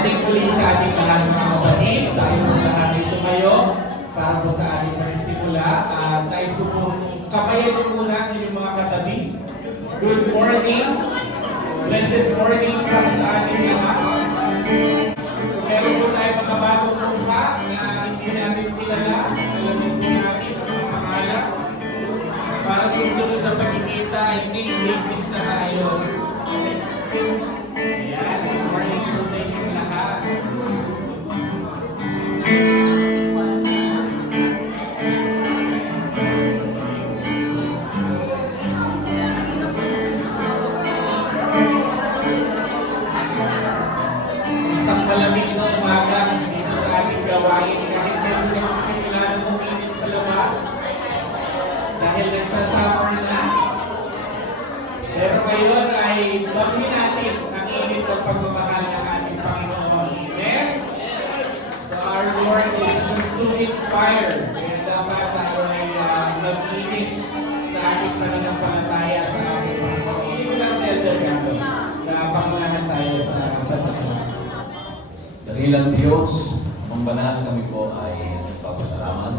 morning muli sa ating lahat mga kapatid. Tayo po lahat dito kayo para po sa ating magsisimula. Nais ko po kapayan niyo muna ang inyong mga katabi. Good morning. Blessed morning para sa ating lahat. Meron po tayo mga bagong mukha na hindi natin kilala. Alamin po natin ang mga pangalan. Para susunod na pagkikita, hindi basis na tayo. Ayan, good morning po sa inyong lahat. Isang malamig na umaga dito sa ating gawain kahit medyo nagsisimula ng uminit sa labas dahil nagsasummer na. Pero ngayon ay bawi natin ang init ng pagmamahal ng ating Panginoon. Amen? So our Lord is a consuming fire. Kaya dapat tayo ay mag-init sa ating pananampalataya sa ating Panginoon. Hindi ko lang selder gato na pangunahan tayo sa pagmamahal. Dakilang Diyos, ang banal kami po ay nagpapasalamat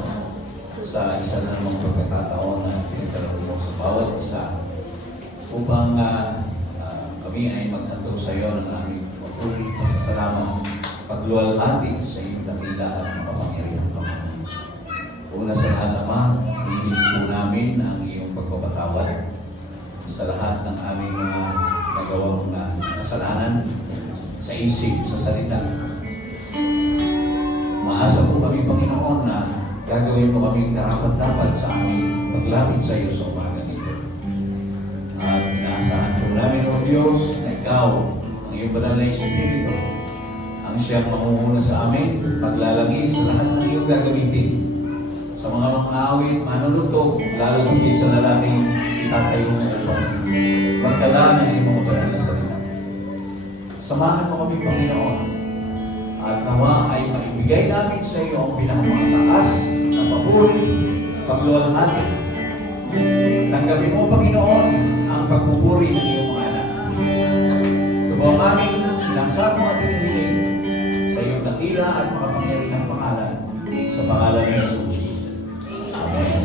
sa isa na namang pagkakataon na pinagkaroon mo sa bawat isa upang kami ay maghandog sa iyo ng aming mapuri pasasalamat pagluwalhati sa iyong dakila at makapangyarihan Panginoon. Una sa lahat naman, hihiling po namin ang iyong pagpapatawad sa lahat ng aming mga nagawang kasalanan sa isip, sa salita. Maasa po kami, Panginoon, na gagawin mo kami karapat-dapat sa aming paglapit sa iyo sa umaga nito. At inaasahan po namin, O Diyos, na Ikaw, ang iyong banal na Espiritu, ang siyang mangunguna sa amin, paglalagis sa lahat ng iyong gagamitin. Sa mga awit, manunutog, lalo higit sa lalaking itatayo mo upang magdala ng iyong mga banal na salita. Samahan mo kami, Panginoon, at nawa ay maibigay namin sa iyo ang pinakamataas na papuri, pagluwalhati. Tanggapin mo, Panginoon, ang pagpupuri ng iyong mga anak. Ito po ang aming sinasamo at hinihiling sa iyong dakila at makapangyarihang pangalan sa pangalan ng Jesus. Amen.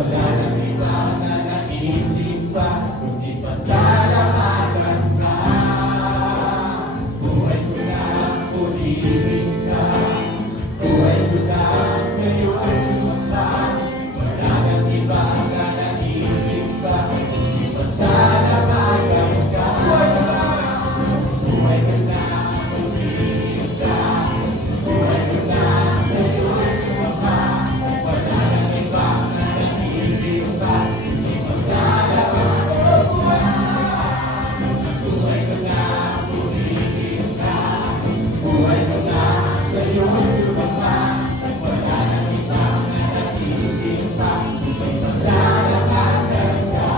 Wala nang iba na naisip pa, kundi pasalamatan ka. Buhay ko na, purihin ka. Buhay ko na, sa'yo lumapag. Wala nang iba na naisip pa, kundi pasalamatan ka. Buhay ko na, purihin ka. Buhay ko na, sa'yo lumapag. Wala nang iba na naisip pa, kundi pasalamatan ka. Buhay ko na, purihin ka. Buhay ko na, sa'yo lumapag. Wala nang iba na naisip pa, kundi pasalamatan ka.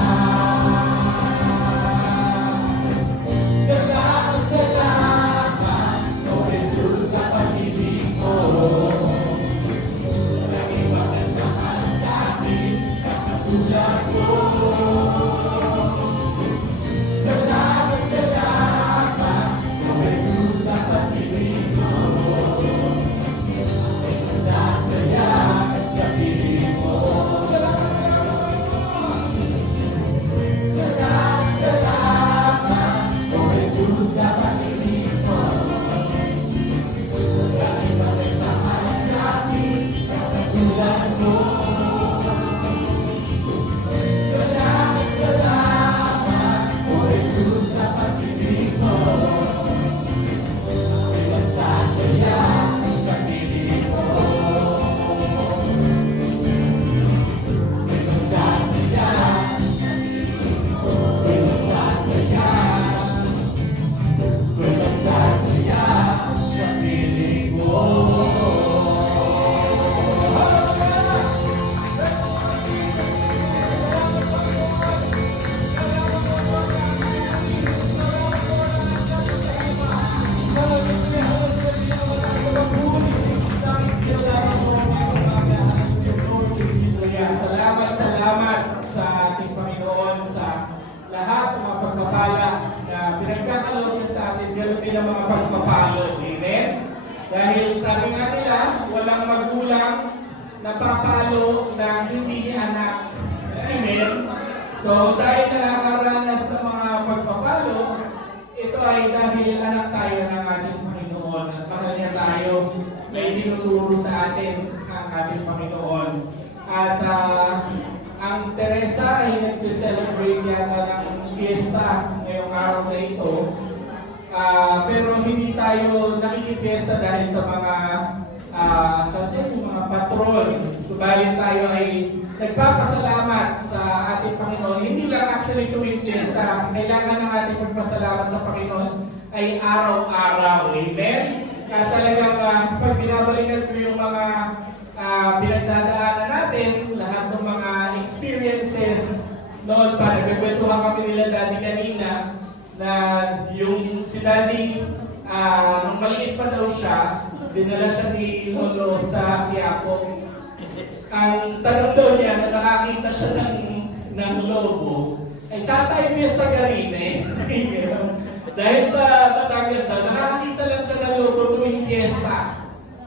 Salamat, salamat, O Jesus, sa pag-ibig mo. Walang ibang nagmahal sa akin, katulad ko. Salamat, salamat, O Jesus, sa pag-ibig mo. Masasaya sa piling mo. Salamat, salamat, O Jesus, sa pag-ibig mo. Walang ibang nagmahal sa akin, katulad ko. Salamat, salamat, O Jesus, sa pag-ibig mo. Masasaya sa piling mo. Masasaya, masasaya, masasaya sa piling mo. Salamat, salamat sa ating Panginoon sa lahat ng mga pagpapala na pinagkakaloob niya sa atin, ganoon din ang mga pagpapalo. Amen? Dahil sabi nga nila, walang magulang na papalo na hindi ni anak. Amen? So dahil nakakaranas sa mga pagpapalo, ito ay dahil anak tayo ng ating Panginoon at mahal niya tayo, may tinuturo sa atin ang ating Panginoon. At ang Teresa ay nagsiselebrate yata ng fiesta ngayong araw na ito. Pero hindi tayo nakikipiesta dahil sa mga mga patrol. Subalit tayo ay nagpapasalamat sa ating Panginoon. Hindi lang actually tuwing fiesta. Kailangan ng ating pagpasalamat sa Panginoon ay araw-araw. Amen? Talagang pag binabalikan ko yung mga pinagdadaanan natin, lahat ng mga experiences noon pa, nagkakwentuhan kami nila Daddy kanina na yung si Daddy, nung maliit pa daw siya, dinala siya ni Lolo sa Quiapo. Ang tanong daw niya na nakakita siya ng lobo, ay tatay fiesta ka rin eh. Dahil sa Batangas daw, nakakita lang siya ng lobo tuwing fiesta.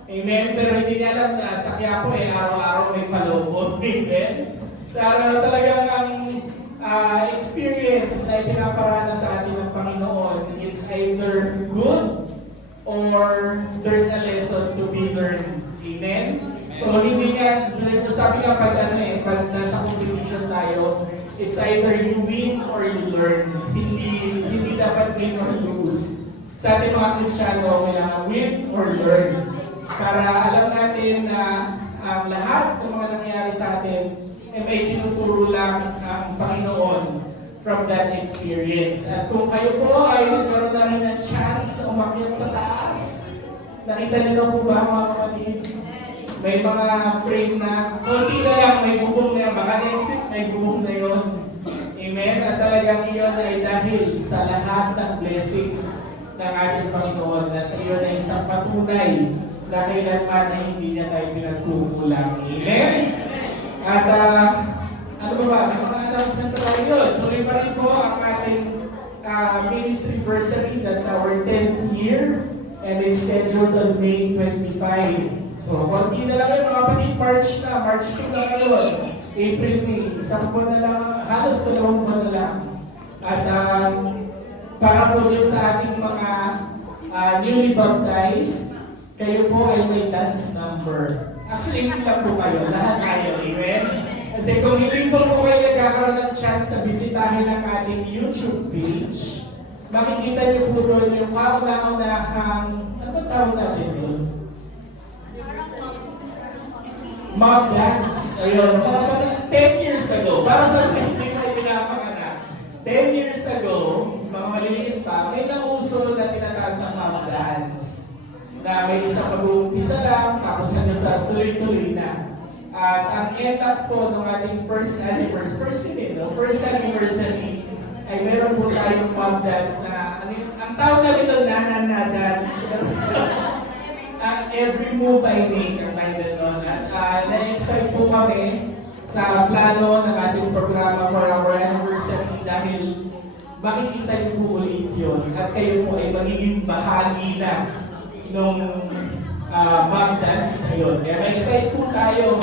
Amen? Pero hindi niya alam sa Quiapo eh, araw-araw may palobo. Amen? Pero talagang ang experience na ipinaparana sa atin ng Panginoon, it's either good or there's a lesson to be learned. Amen? So hindi nga, sabi nga pag nasa competition tayo, it's either you win or you learn. Hindi dapat win or lose. Sa ating mga Kristiyano, kailangan win or learn. Para alam natin na ang lahat ng mga nangyayari sa atin ay may tinuturo lang ang Panginoon from that experience. At kung kayo po ay nagkaroon na rin ng chance na umakyat sa taas, nakita niyo po ba mga kapatid? May mga frame na konti na lang, may bubong na yan. Baka next week may bubong na yun. Amen? At talagang iyon ay dahil sa lahat ng blessings ng ating Panginoon. At iyon ay isang patunay na kailanman ay hindi niya tayo pinagkukulang. Amen? At ano ba? May mga announcement na tayo yun. Tuloy pa rin po ang ating ministry anniversary. That's our 10th year. And it's scheduled on May 25. So, konti na lang yun mga kapatid, March 2 na ngayon, April, May, isang buwan na lang, halos 2 buwan na lang. At para po din sa ating mga newly baptized, kayo po ay may dance number. Actually, hindi lang po kayo, lahat kayo, amen? Kasi kung hindi po kayo nagkakaroon ng chance na bisitahin ang ating YouTube page, makikita niyo po doon yung kauna-unahang, ano ba tawag natin doon? Mob dance. Ayun, mga 10 years ago, para sa hindi ko pinapanganak, 10 years ago, mga maliliit pa, may nauso na tinatawag ng mob dance. Na may isang mag-uumpisa lang, tapos hanggang sa tuloy-tuloy na. At ang endlocks po ng ating first anniversary, ay meron po tayong mob dance na, ang tawag namin ito, na dance. Every move I make, ang title nun. At na-excite po kami sa plano ng ating programa for our anniversary dahil makikita niyo po ulit yun at kayo po ay magiging bahagi na nung mob dance ngayon. Kaya na-excite po tayo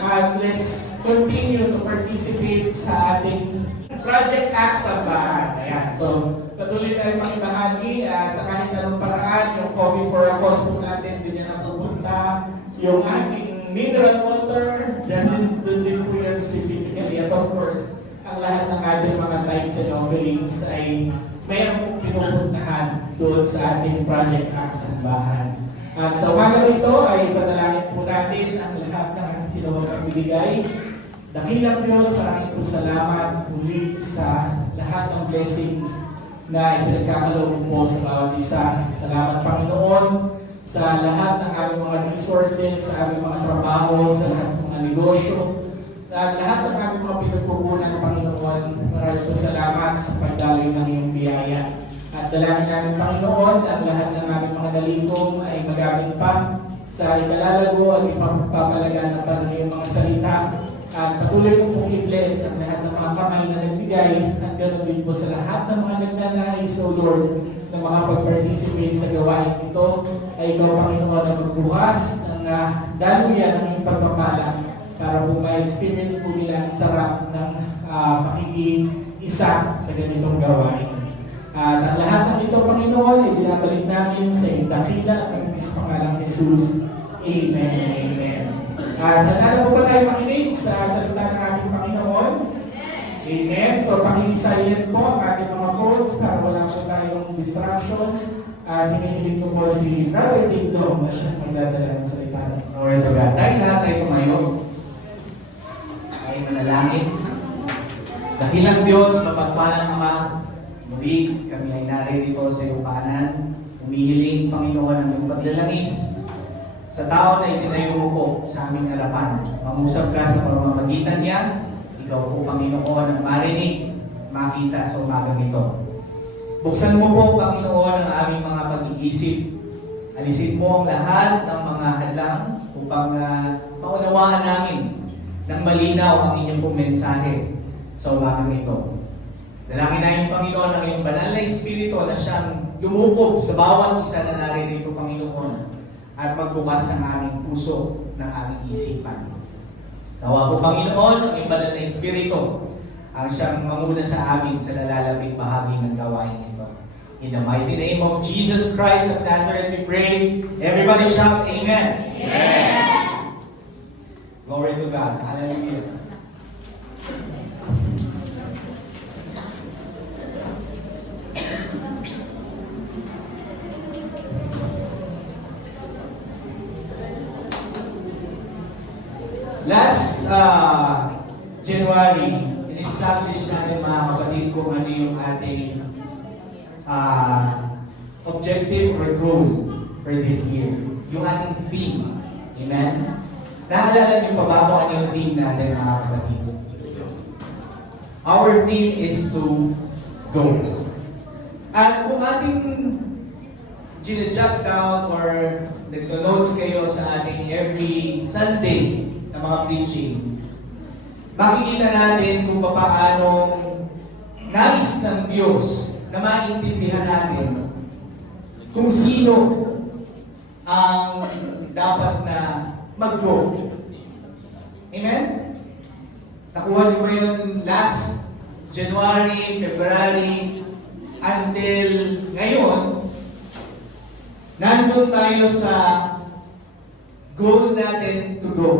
at let's continue to participate sa ating Project Acts sa bahay. Ayan. So, patuloy tayo makibahagi sa kahit anong paraan. Yung coffee for a cause po natin, din yan napupunta. Yung ating mineral water, dyan doon din po yan specifically. At of course, ang lahat ng ating mga tithes and offerings ay mayroon pong pinupuntahan doon sa ating Project Acts sa bahay. At sa umaga ito ay panalangin po natin ang lahat ng ating tinawag bigay. Dakilang Diyos, maraming po salamat muli sa lahat ng blessings na ipinagkakaloob mo sa bawat isa. Salamat Panginoon sa lahat ng aming mga resources, sa aming mga trabaho, sa lahat ng mga negosyo, at lahat ng aming mga pinagkukunan, Panginoon. Maraming po salamat sa pagdaloy ng iyong biyaya. At dalangin namin Panginoon, ang lahat ng aming mga nalikom ay magamit pa sa ikalalago at ipapapalagan ng iyong mga salita. At patuloy po pong i-bless ang lahat ng mga kamay na nagbigay at ganoon din po sa lahat ng mga nagnanais, O Lord, na makapag-participate sa gawain ito ay ikaw, Panginoon, ang magbukas ng daluyan ng iyong pagpapala para po ma-experience po nila ang sarap ng pakikiisa sa ganitong gawain. At ang lahat ng ito, Panginoon, ay binabalik namin sa iyong dakila at ang pangalang Jesus. Amen and amen. At handa po ba tayo makinig sa salita ng ating Panginoon? Amen. So pakinig-silent po ang ating mga phones para wala po tayong distraction. At hinihiling ko po si Brother Dingdong na siyang magdadala ng salita ng Panginoon. Glory to God. Tayo lahat tayo tumayo. Ay manalangin. Dakilang Diyos, mapagpalang Ama, muli kami ay naririto sa iyong kanan. Umihiling, Panginoon, ang iyong paglalangis sa tao na itinayo mo po sa aming harapan. Mangusap ka sa pamamagitan niya. Ikaw po, Panginoon, ang marinig, makita sa umagang ito. Buksan mo po, Panginoon, ang aming mga pag-iisip. Alisin mo ang lahat ng mga hadlang upang maunawaan namin ng malinaw ang inyong pong mensahe sa umagang ito. Dalangin namin, Panginoon, ang iyong banal na Espiritu na siyang lumukob sa bawat isa na naririto, Panginoon, at magbukas ng aming puso, ng aming isipan. Nawa po, Panginoon, ang iyong banal na Espiritu ang siyang manguna sa amin sa nalalapit bahagi ng gawain ito. In the mighty name of Jesus Christ of Nazareth, we pray. Everybody shout, Amen. Amen. Glory to God. Hallelujah. Last January, in-establish natin mga kapatid kung ano yung ating objective or goal for this year. Yung ating theme. Amen? Naalala niyo pa ba kung ano yung theme natin mga kapatid? Our theme is to go. At kung ating ginajot down or nagno-notes kayo sa ating every Sunday na mga preaching, makikita natin kung paano nais ng Diyos na maintindihan natin kung sino ang dapat na mag-go. Amen? Nakuha niyo ba yun last January, February, until ngayon, nandun tayo sa goal natin to go.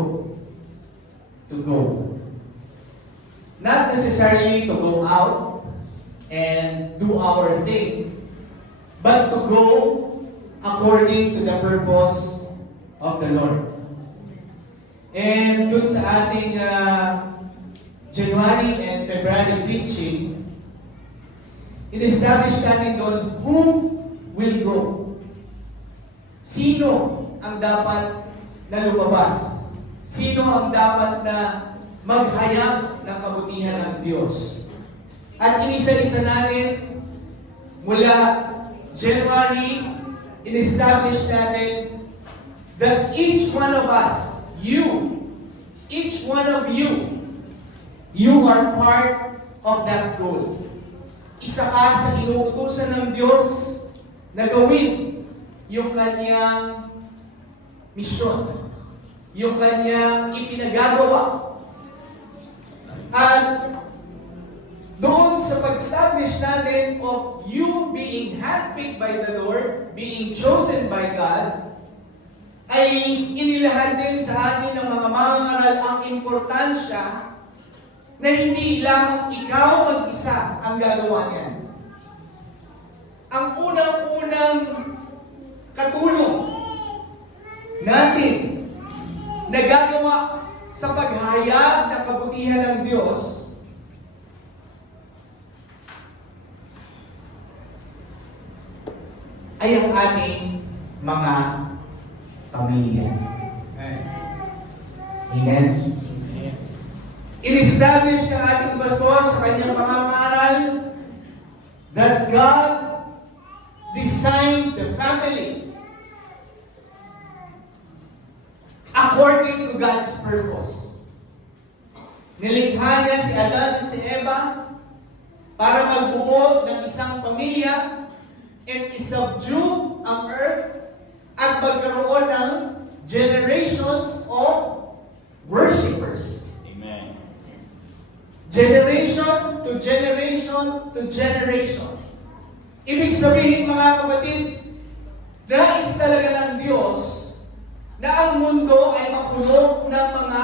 To go. Not necessarily to go out and do our thing, but to go according to the purpose of the Lord. And dun sa ating January and February preaching, in-establish natin doon who will go. Sino ang dapat na lumabas? Sino ang dapat na maghayag ng kabutihan ng Diyos? At inisa-isa natin mula January, in-establish natin that each one of us, each one of you are part of that goal. Isa ka sa inuutusan ng Diyos na gawin yung kanyang misyon, yung kanyang ipinagagawa. At doon sa pag-establish natin of you being handpicked by the Lord, being chosen by God, ay inilahan din sa atin ng mga mangangaral ang importansya na hindi lamang ikaw mag-isa ang gagawa niyan. Ang unang-unang katulong natin na gagawa sa paghayag ng kabutihan ng Diyos ay ang aming mga pamilya. Amen? In-establish ng ating pastor sa kanyang pangangaral that God designed the family according to God's purpose. Nilikha niya si Adan at si Eva para magbuo ng isang pamilya and isubdue ang earth at magkaroon ng generations of worshipers. Amen. Generation to generation to generation. Ibig sabihin, mga kapatid, nais talaga ng Diyos na ang mundo ay mapuno ng mga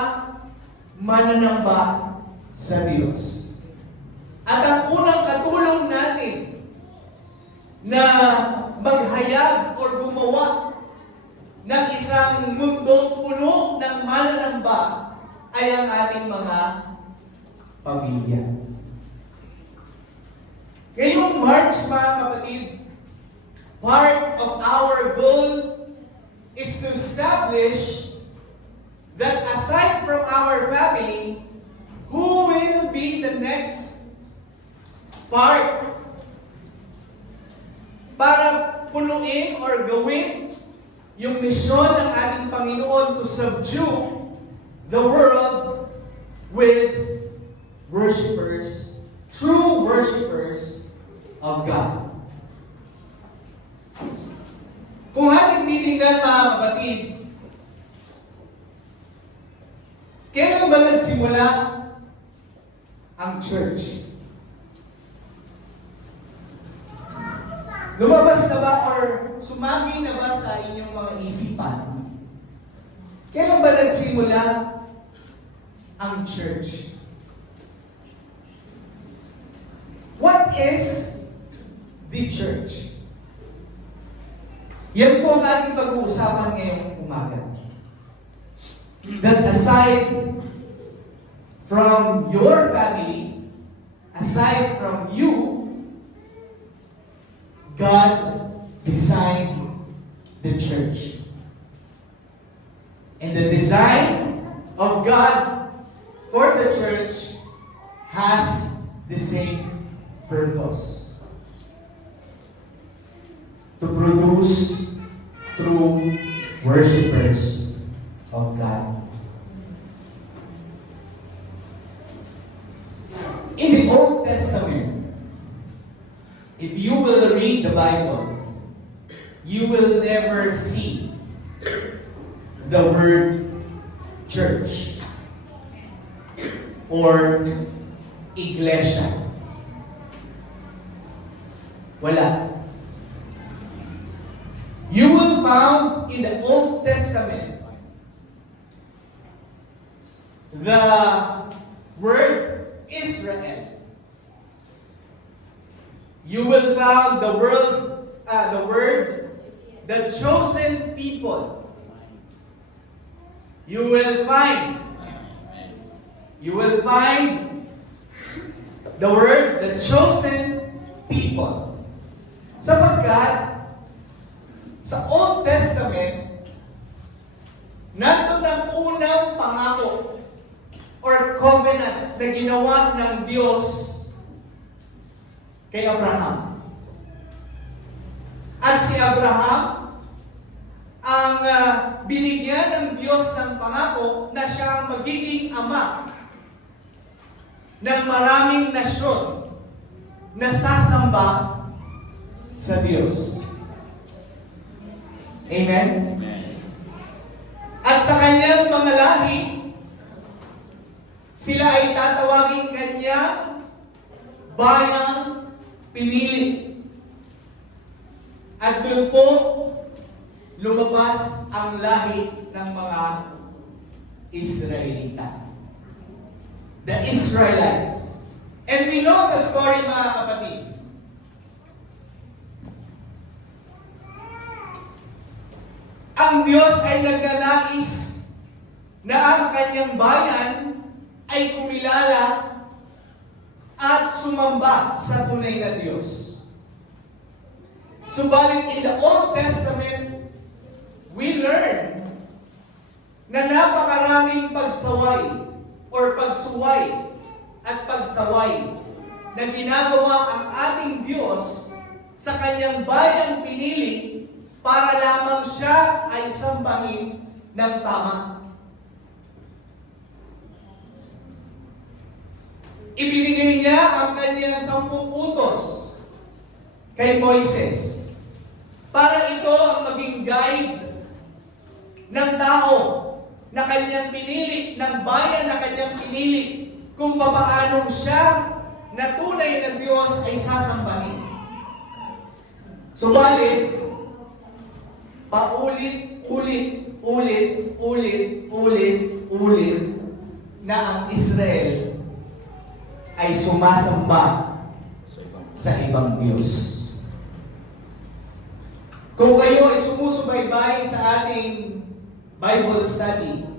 mananamba sa Diyos. At ang unang katulong natin na maghayag o gumawa ng isang mundong puno ng mananamba ay ang ating mga pamilya. Ngayong March, mga kapatid, part of our goal is to establish that aside from our family, who will be the next part para punuin or gawin yung misyon ng ating Panginoon to subdue the world with worshipers, true worshipers of God. Kung ating titingnan, mga kapatid, kailan ba nagsimula ang church? Lumabas na ba or sumagi na ba sa inyong mga isipan? Kailan ba nagsimula ang church? What is the church? Yan po ang ating pag-uusapan ngayong umaga. That aside from your family, aside from you, God designed the church. And the design of God for the church has the same purpose. To produce true worshipers of God. In the Old Testament, if you will read the Bible, you will never see the word church or iglesia? Wala. You will find in the Old Testament the word Israel. You will find the word the chosen people. You will find the word the chosen people. Sapagkat sa Old Testament, nandun ang unang pangako or covenant na ginawa ng Diyos kay Abraham. At si Abraham ang binigyan ng Diyos ng pangako na siya ang magiging ama ng maraming nasyon na sasamba sa Diyos. Amen? At sa kanyang mga lahi, sila ay tatawagin kanyang bayang pinili. At doon po lumabas ang lahi ng mga Israelita. The Israelites. And we know the story, mga kapatid. Ang Diyos ay nagnanais na ang kanyang bayan ay kumilala at sumamba sa tunay na Diyos. Subalit in the Old Testament, we learn na napakaraming pagsaway or pagsuway at pagsaway na ginagawa ang ating Diyos sa kanyang bayang pinili para lamang siya ay sambahin ng tama. Ibinigay niya ang kanyang 10 utos kay Moises para ito ang maging guide ng tao na kanyang pinili, ng bayan na kanyang pinili, kung papaanong siya na tunay na Diyos ay sasambahin. Subalit, paulit na ang Israel ay sumasamba sa ibang Diyos. Kung kayo ay sumusubaybay sa ating Bible study,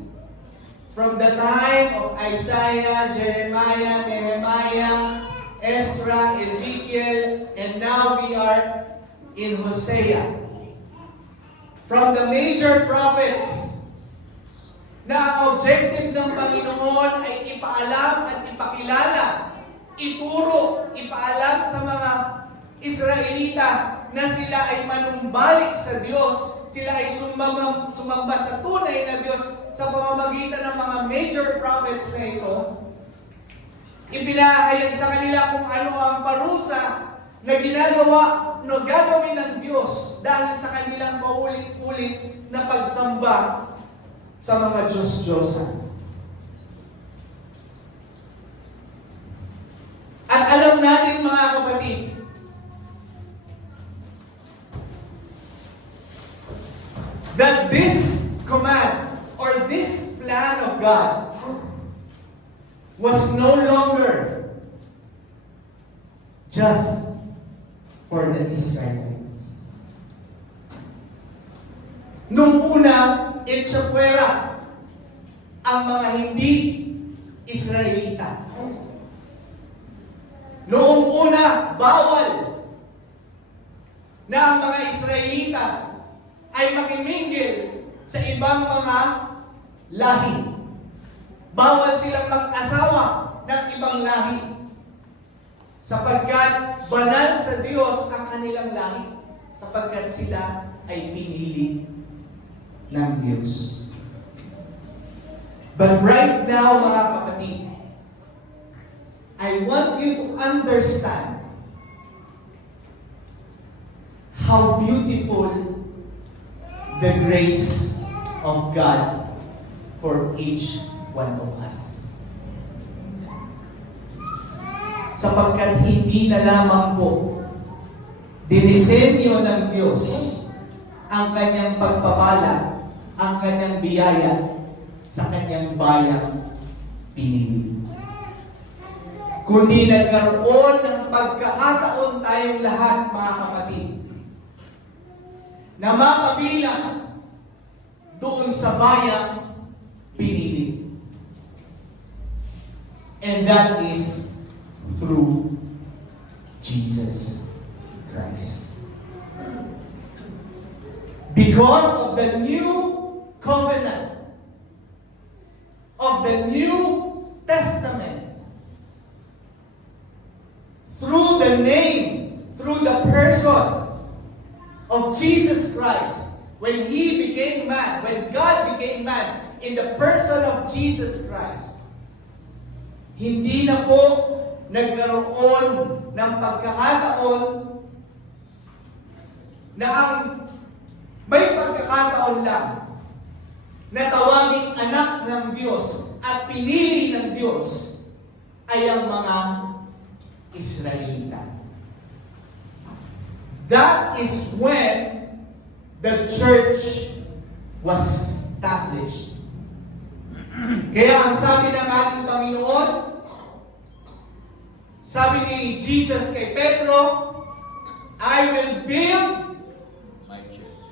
from the time of Isaiah, Jeremiah, Nehemiah, Ezra, Ezekiel, and now we are in Hosea. From the major prophets, na ang objective ng Panginoon ay ipaalam at ipakilala, ituro, ipaalam sa mga Israelita na sila ay manumbalik sa Diyos, sila ay sumamba sa tunay na Diyos sa pamamagitan ng mga major prophets na ito. Ipinahayag sa kanila kung ano ang parusa na gagawin ng Diyos dahil sa kanilang paulit-ulit na pagsamba sa mga Diyos-Diyosan. At alam natin, mga kapatid, that this command or this plan of God was no longer just for the Israelites. Nung una, itsapuera ang mga hindi Israelita. Noong una, bawal na ang mga Israelita ay makiminggil sa ibang mga lahi. Bawal silang mag-asawa ng ibang lahi. Sapagkat banal sa Diyos ang kanilang lahi. Sapagkat sila ay pinili ng Diyos. But right now, mga kapatid, I want you to understand how beautiful the grace of God for each one of us. Sapagkat hindi na lamang po dinisenyo ng Diyos ang kanyang pagpapala, ang kanyang biyaya sa kanyang bayang pinili. Kundi nagkaroon ng pagkakataon tayong lahat, mga kapatid, na mapabilang doon sa bayang pinili. And that is through Jesus Christ. Because of the new covenant, of the New Testament, through the name, through the person of Jesus Christ, when He became man, when God became man in the person of Jesus Christ, hindi na po nagkaroon ng pagkakataon na ang may pagkakataon lang na tawaging anak ng Diyos at pinili ng Diyos ay ang mga Israelita. That is when the church was established. Kaya ang sabi ng ating Panginoon, sabi ni Jesus kay Pedro, I will build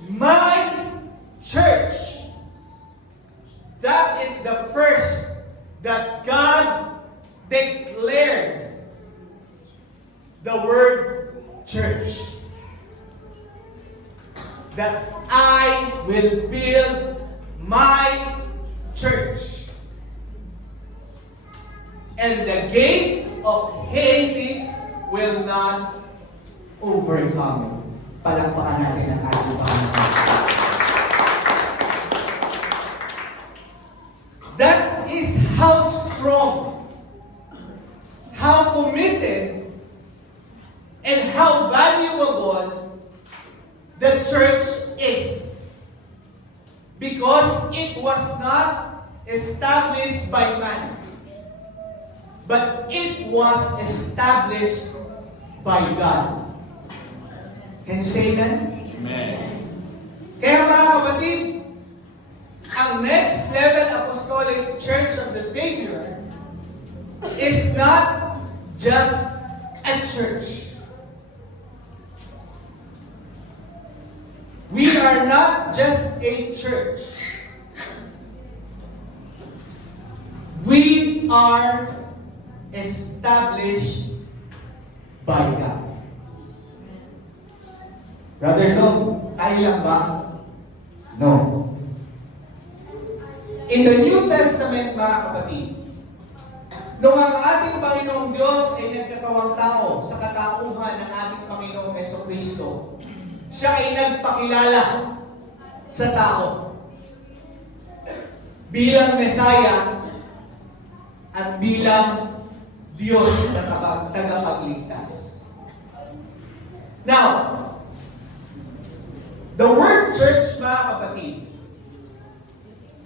my church. That is the first that God declared the word church. That I will build my church. And the gates of Hades will not overcome it. Palakpakan natin ang ating Panginoon. That is how strong, how committed, and how valuable the church is. Because it was not established by man, but it was established by God. Can you say amen? Amen. Kaya mga kapatid, ang Next Level Apostolic Church of the Savior is not just a church. We are not just a church. We are established by God. Brother Dom, tayo lang ba? No. In the New Testament, mga kapatid, nung ang ating Panginoong Diyos ay nagkatawang tao sa katauhan ng ating Panginoong Jesucristo, siya ay nagpakilala sa tao bilang Mesaya at bilang Diyos na tagapagligtas. Now, the word church, mga kapatid,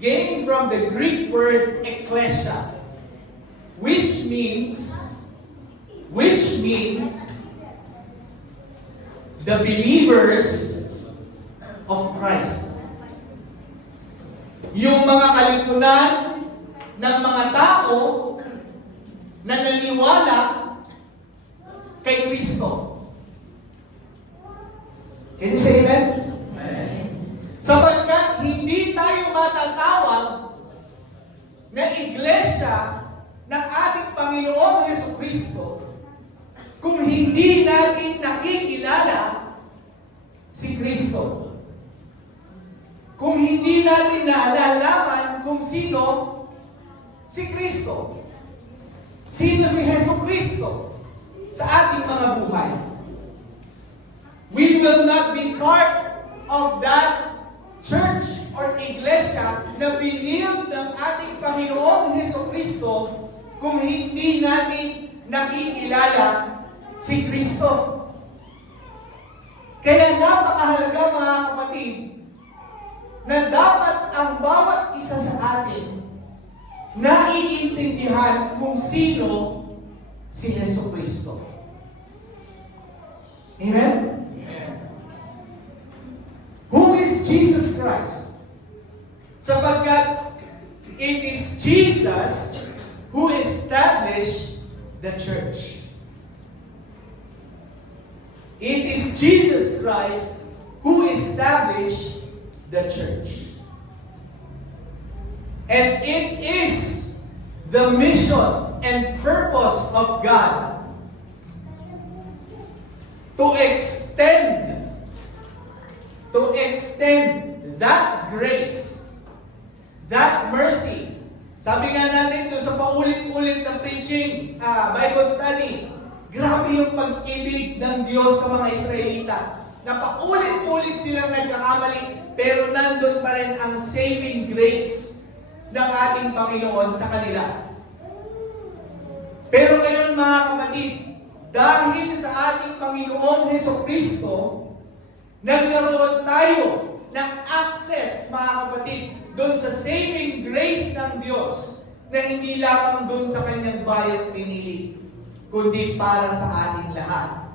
came from the Greek word ekklesia, which means the believers of Christ. Yung mga kalipunan ng mga tao na naniwala kay Kristo. Can you say amen? Sapagkat hindi tayo matatawag na iglesia ng ating Panginoong Jesucristo kung hindi natin nakikilala si Kristo. Kung hindi natin naalalaman kung sino si Kristo. Sino si Jesucristo sa ating mga buhay. We will not be part of that church or iglesia na binild ng ating Panginoong Jesucristo kung hindi natin nakikilala si Kristo. Kaya napakahalaga, mga kapatid, na dapat ang bawat isa sa atin naiintindihan kung sino si Yesu Kristo. Amen? Who is Jesus Christ? Sapagkat it is Jesus who established the church. It is Jesus Christ who established the church. And it is the mission and purpose of God to extend that grace, that mercy. Sabi nga natin doon sa paulit-ulit na preaching, Bible study, grabe yung pag-ibig ng Diyos sa mga Israelita. Na paulit-ulit silang nagkakamali, pero nandun pa rin ang saving grace ng ating Panginoon sa kanila. Pero ngayon mga kapatid, dahil sa ating Panginoong Jesucristo, nagkaroon tayo ng access, mga kapatid, doon sa saving grace ng Diyos na hindi lamang doon sa kanyang bayan pinili, kundi para sa ating lahat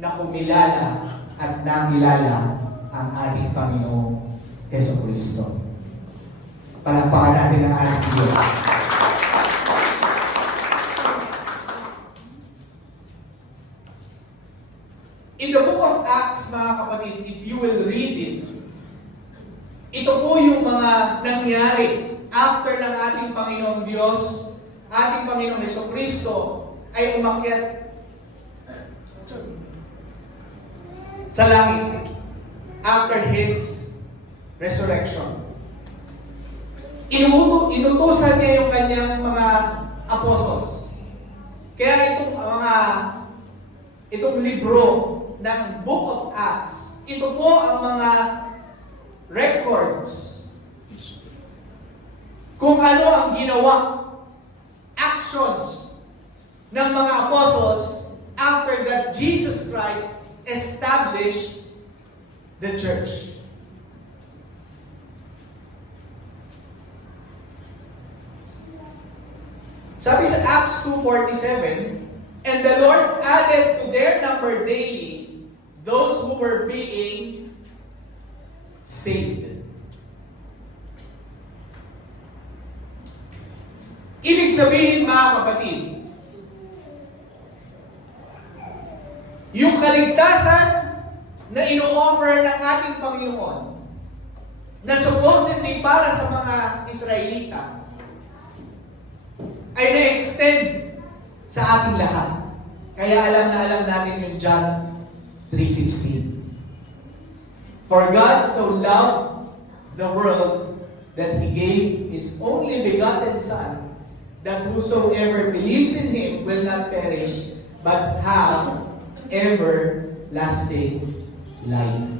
na kumilala at nakilala ang ating Panginoong Jesucristo. Palakpakan natin ang ating Diyos. In the book of Acts, mga kapatid, if you will read it, ito po yung mga nangyari after ng ating Panginoong Diyos, ating Panginoong Jesucristo ay umakyat sa langit after His resurrection. Inutusan niya yung kanyang mga apostles. Kaya itong libro ng Book of Acts, ito po ang mga records kung ano ang ginawa, actions ng mga apostles after that Jesus Christ established the church. Sabi sa Acts 2:47, and the Lord added to their number daily those who were being saved. Ibig sabihin, mga kapatid, yung kaligtasan na ino-offer ng ating Panginoon na supposedly para sa mga Israelita ay na-extend sa ating lahat. Kaya alam natin yung John 3:16. For God so loved the world that He gave His only begotten Son, that whosoever believes in Him will not perish, but have everlasting life.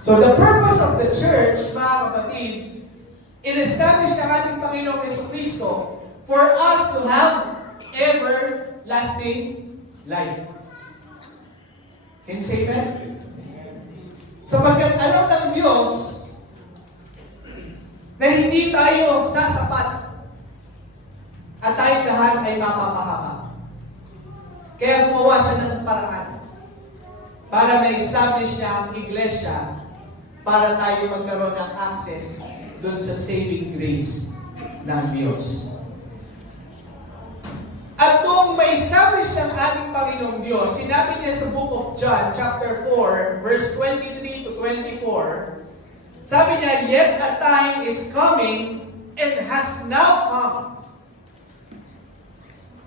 So the purpose of the church, mga kapatid, in-establish ng ating Panginoong Jesucristo for us to have everlasting life. Can you say amen? Sapagkat alam ng Diyos na hindi tayo sasapat at tayong lahat ay mapapahama. Kaya gumawa siya ng paraan para ma-establish niya ang iglesia para tayo magkaroon ng access doon sa saving grace ng Diyos. At nung ma-establish ng ating Panginoong Diyos, sinabi niya sa book of John, chapter 4, verse 23 to 24, sabi niya, yet a time is coming and has now come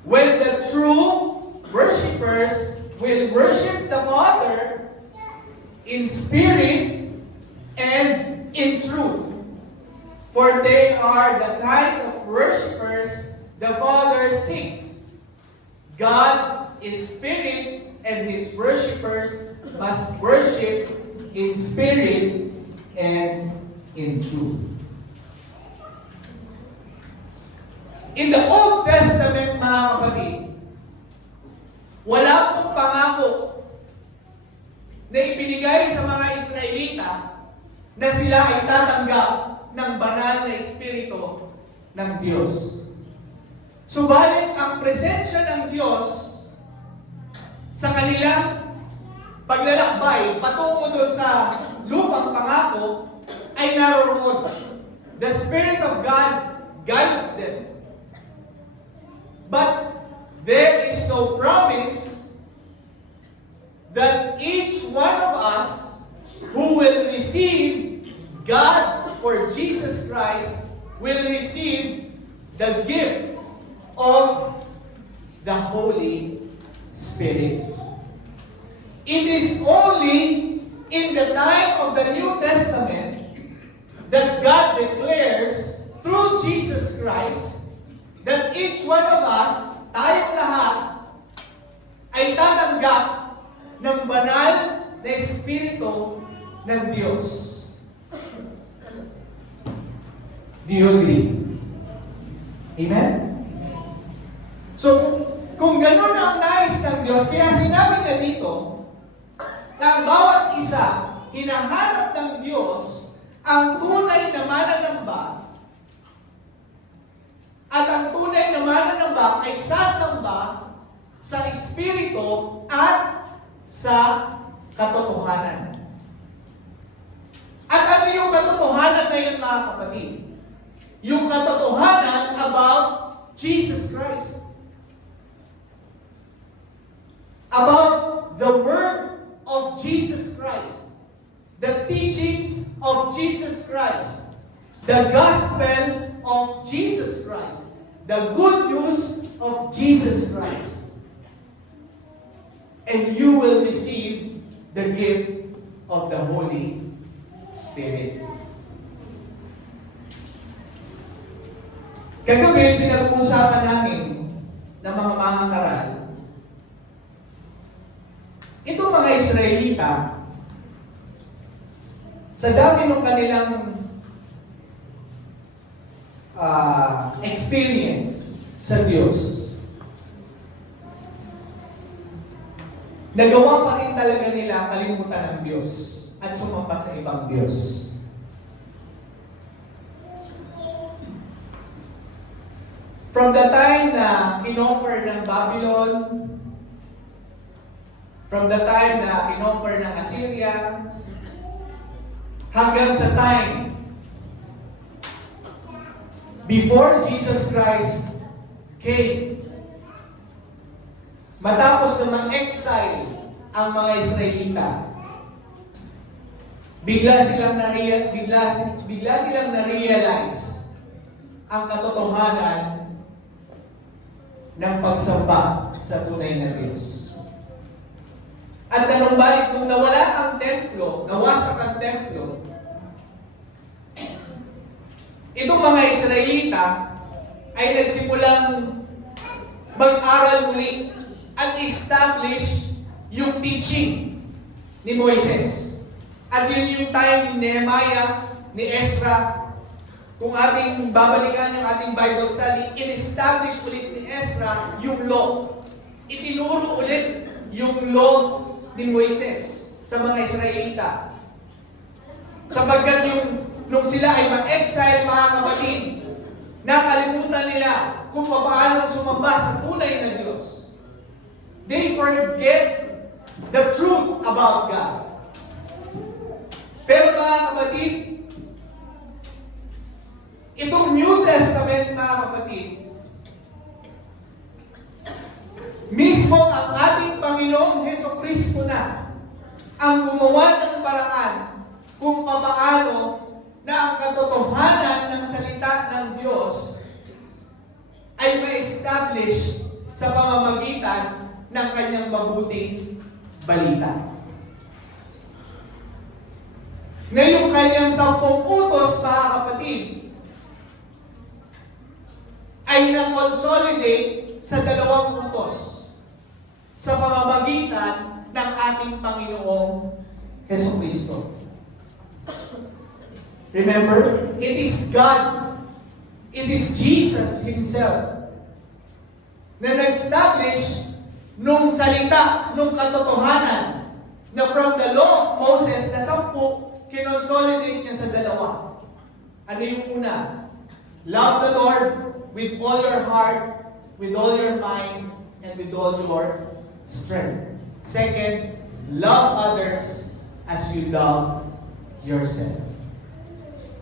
when the true worshipers will worship the Father in spirit and in truth. For they are the kind of worshipers the Father seeks. God is spirit, and His worshipers must worship in spirit and in truth. In the Old Testament, mga kapatid, wala pong pangako na ibinigay sa mga Israelita na sila ay tatanggap ng banal na Espiritu ng Diyos. Subalit ang presensya ng Diyos sa kanilang paglalakbay patungo doon sa lupang pangako ay naroroon. The Spirit of God guides them. But there is no promise that each one of us who will receive God or Jesus Christ will receive the gift of the Holy Spirit. It is only in the time of the New Testament that God declares through Jesus Christ that each one of us, tayong lahat, ay tatanggap ng banal na Espiritu ng Diyos. Do you agree? Amen? So, kung gano'n ang nais ng Diyos, kaya sinabi na dito, na ang bawat isa, hinahanap ng Diyos ang tunay na mananamba, at ang tunay na mananamba ay sasamba sa Espiritu at sa katotohanan. At ano yung katotohanan na yun, mga kapatid? Yung katotohanan about Jesus Christ. About the Word of Jesus Christ. The teachings of Jesus Christ. The gospel of Jesus Christ. The good news of Jesus Christ. And you will receive the gift of the Holy Spirit. Kagabi, pinag-uusapan namin ng mga mangangaral. Itong mga Israelita, sa dami ng kanilang experience sa Diyos, nagawa pa rin talaga nila kalimutan ng Diyos at sumamba sa ibang Diyos. From the time na kinonquer ng Babylon, from the time na kinonquer ng Assyrians, hanggang sa time before Jesus Christ came, matapos na mag-exile ang mga Israelita, bigla nilang na-realize ang katotohanan ng pagsamba sa tunay na Diyos. At nanumbalik nung nawala ang templo, nawasak ang templo, itong mga Israelita ay nagsimulang mag-aral muli at establish yung teaching ni Moises. At yun yung time ni Nehemiah, ni Ezra. Kung ating babalikan yung ating Bible study, in-establish ulit ni Ezra yung law. Itinuro ulit yung law ni Moises sa mga Israelita. Sapagkat nung sila ay mag-exile, mga kapatid, nakalimutan nila kung paano sumamba sa tunay na Diyos. They forget the truth about God. Pero mga kapatid, itong New Testament, mga kapatid, mismo ang ating Panginoong Hesukristo na ang gumawa ng paraan kung paano na ang katotohanan ng salita ng Diyos ay ma-establish sa pamamagitan ng kanyang mabuting balita. Ngayong kanyang 10 utos, mga kapatid, ay na-consolidate sa 2 utos sa pamamagitan ng ating Panginoong Hesukristo. Remember, it is God, it is Jesus Himself na nag-establish nung salita, nung katotohanan na from the law of Moses na 10 kinonsolidate niya sa dalawa. Ano yung una? Love the Lord with all your heart, with all your mind, and with all your strength. Second, love others as you love yourself.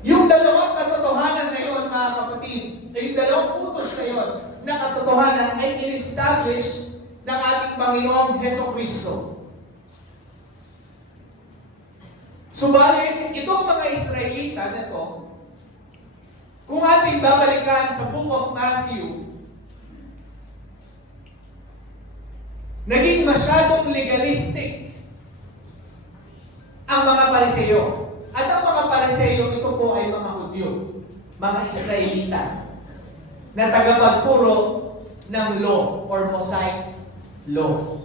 Yung dalawang katotohanan na yun, mga kapatid, yung dalawang utos na yun, na katotohanan ay in-establish ng ating Panginoong Hesukristo. Subalit, itong mga Israelita na to, kung ating babalikan sa Book of Matthew, naging masyadong legalistic ang mga Pariseo. At ang mga Pariseo, ito po ay mga Hudyo, mga Israelita, na tagapagturo ng law or Mosaic law.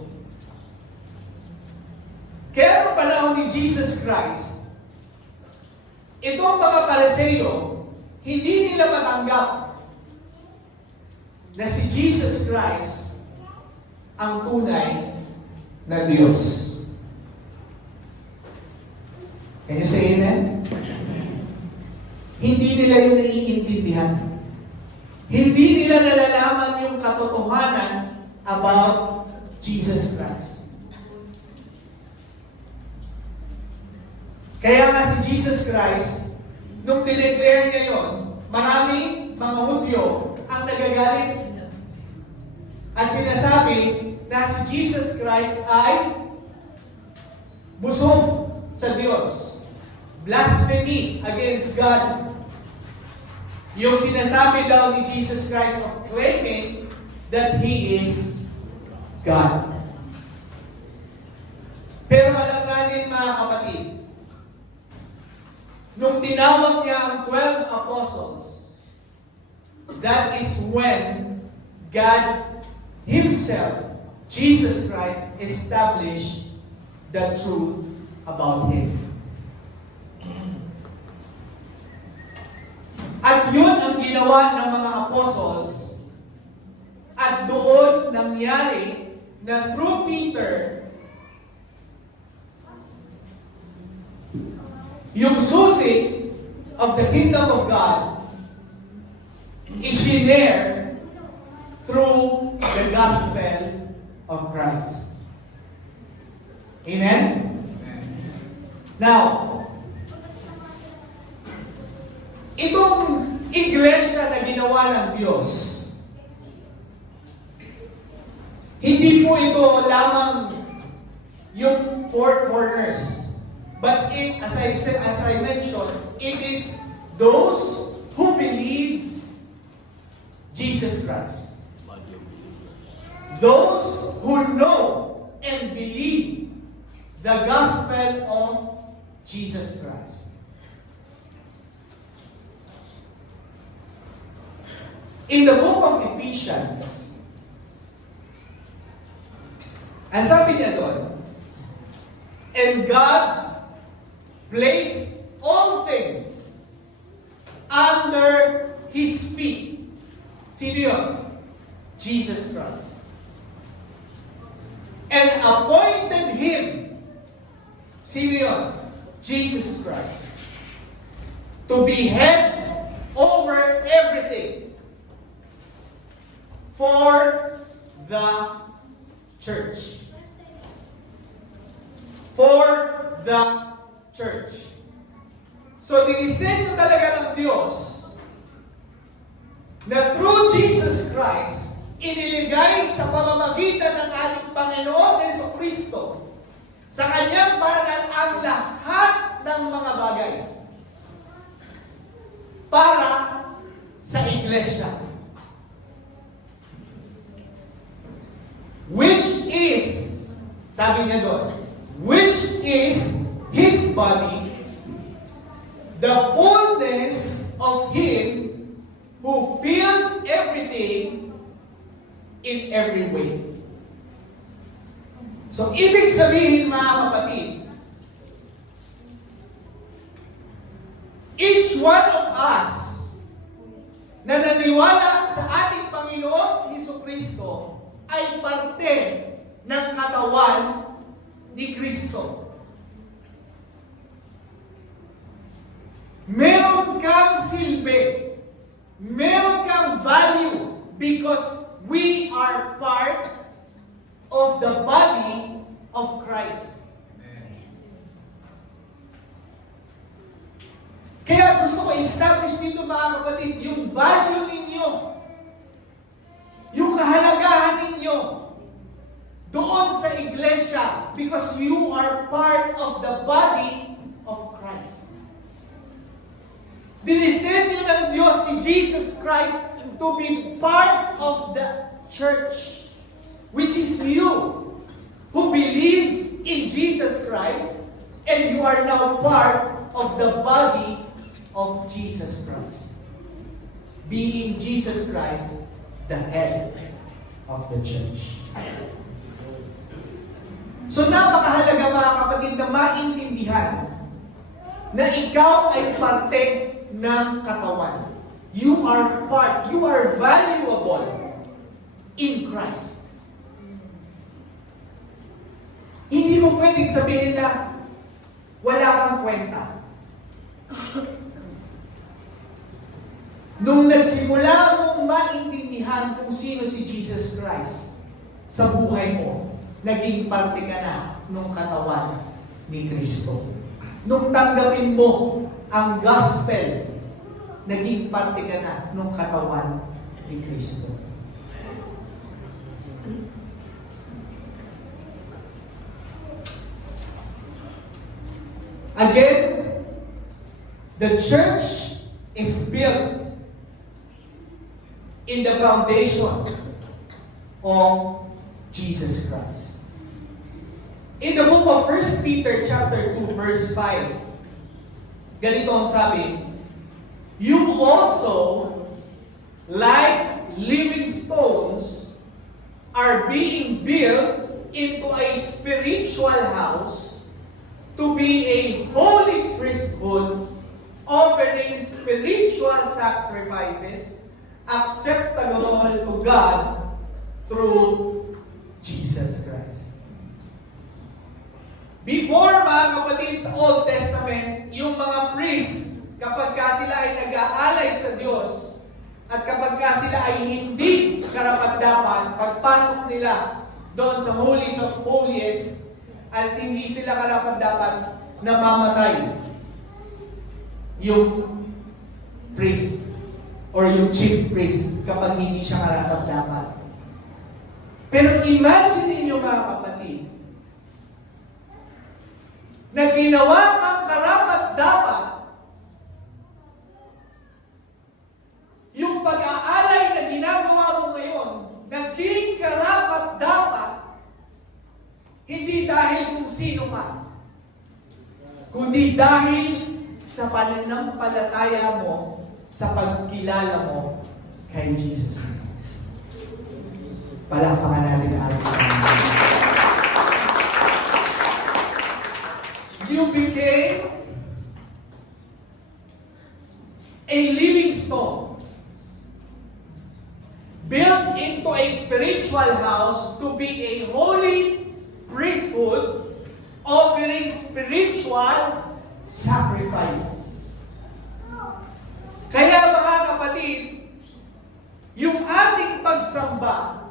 Kaya noong panahon ni Jesus Christ, itong mga Pariseo, hindi nila matanggap na si Jesus Christ ang tunay na Diyos. Can you say amen? Hindi nila yun naiintindihan. Hindi nila nalalaman yung katotohanan about Jesus Christ. Kaya nga si Jesus Christ, nung dineclare niya yun, maraming mga Hudyo ang nagagalit at sinasabi na si Jesus Christ ay busog sa Diyos. Blasphemy against God. Yung sinasabi daw ni Jesus Christ of claiming that He is God. Pero alam natin mga kapatid, nung tinawag niya ang 12 apostles, that is when God Himself, Jesus Christ, established the truth about Him. At yun ang ginawa ng mga apostles. At doon nangyari na through Peter, yung susi of the kingdom of God is shared through the gospel of Christ. Amen? Now, itong iglesia na ginawa ng Diyos, hindi po ito lamang yung four corners. But it, as I mentioned, it is those who believes Jesus Christ. Those who know and believe the gospel of Jesus Christ. In the book of Ephesians, ang sabi niya doon, and God placed all things under His feet. Sino yun? Jesus Christ. And appointed Him. Sino yun? Jesus Christ. To be head over everything for the church. For the church. So, dinisenyo talaga ng Diyos na through Jesus Christ, iniligay sa pamamagitan ng ating Panginoon Jesucristo sa Kanyang paranan ang lahat ng mga bagay para sa iglesia. Which is, sabi niya doon, which is His body, the fullness of Him who fills everything in every way. So, ibig sabihin mga kapatid, each one of us na naniwala sa ating Panginoon Jesucristo ay parte ng katawan ni Kristo. Meron kang silbi. Meron kang value because we are part of the body of Christ. Kaya gusto ko establish dito mga kapatid, yung value ninyo, yung kahalagahan ninyo doon sa iglesia because you are part of the body of Christ. Dinisenyo ng Diyos si Jesus Christ to be part of the church, which is you who believes in Jesus Christ and you are now part of the body of Jesus Christ. Being Jesus Christ the head of the church. So napakahalaga mga kapatid na maintindihan na ikaw ay parte ng katawan. You are part, you are valuable in Christ. Hindi mo pwedeng sabihin na wala kang kwenta. Nung nagsimula mong maintindihan kung sino si Jesus Christ sa buhay mo, naging parte ka na ng katawan ni Kristo. Nung tanggapin mo ang gospel, naging parte ka na ng katawan ni Kristo. Again, the church is built in the foundation of Jesus Christ. In the book of 1 Peter chapter 2 verse 5, ganito ang sabi, you also, like living stones, are being built into a spiritual house to be a holy priesthood, offering spiritual sacrifices acceptable to God through Jesus Christ. Before, mga kapatid, sa Old Testament, yung mga priest, kapag ka sila ay nag-aalay sa Diyos, at kapag ka sila ay hindi karapat-dapat, pagpasok nila doon sa Holies of Holies, at hindi sila karapat-dapat, namamatay yung priest or yung chief priest kapag hindi siya karapat-dapat. Pero imagine ninyo mga kapatid, na ginawa kang karapat-dapat yung pag-aalay na ginagawa mo ngayon, naging karapat-dapat hindi dahil kung sino ka, kundi dahil sa pananampalataya mo sa pagkilala mo kay Jesus Christ. Palakpakan natin ang ating Panginoon. You became a living stone, built into a spiritual house to be a holy priesthood, offering spiritual sacrifices. Kaya mga kapatid, yung ating pagsamba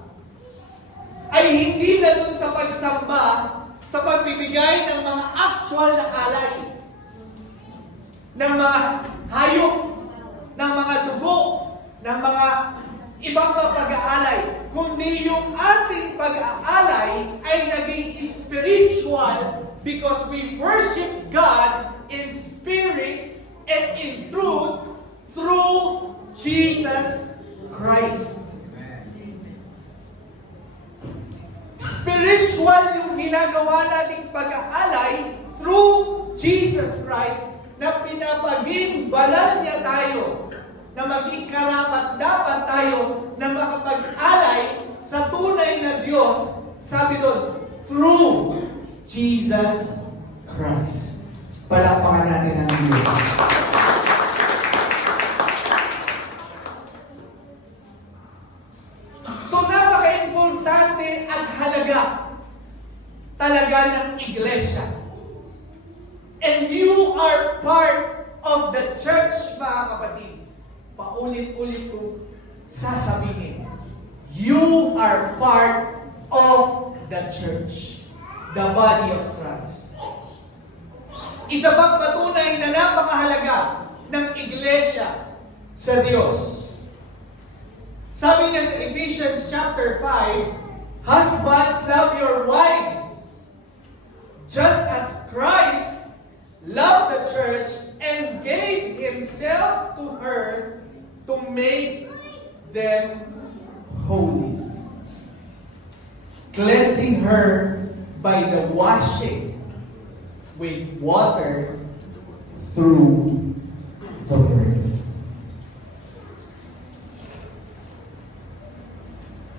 ay hindi na dun sa pagsamba sa pagbibigay ng mga actual na alay, ng mga hayop, ng mga dugo, ng mga ibang mga pag-aalay, kundi yung ating pag-aalay ay naging spiritual because we worship God in spirit and in truth through Jesus Christ. Spiritual yung ginagawa nating pag-aalay through Jesus Christ na pinapaging banal niya tayo, na maging karapat-dapat tayo na makapag-alay sa tunay na Diyos, sabi doon, through Jesus Christ. Palakpakan natin ang Diyos. So napaka-importante at halaga talaga ng iglesia. And you are part of the church. ulit-ulit ko sasabihin. You are part of the church, the body of Christ. Isa pang patunay na napakahalaga ng iglesia sa Diyos. Sabi niya sa Ephesians chapter 5, husbands, love your wives, just as Christ loved the church and gave himself to her to make them holy, cleansing her by the washing with water through the word.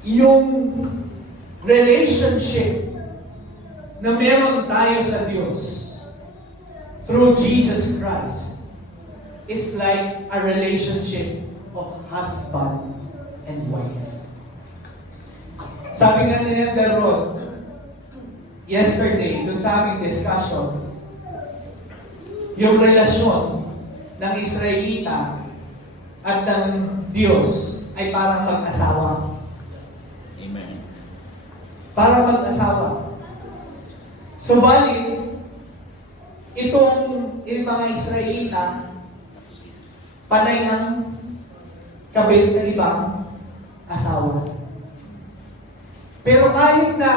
Yung relationship na meron tayo sa Diyos through Jesus Christ is like a relationship of husband and wife. Sabi nga ni Elder Rod, yesterday, dun sa aming discussion, yung relasyon ng Israelita at ng Diyos ay parang mag-asawa. Amen. Parang mag-asawa. Subalit, itong mga Israelita, panay ang kabit sa ibang asawa. Pero kahit na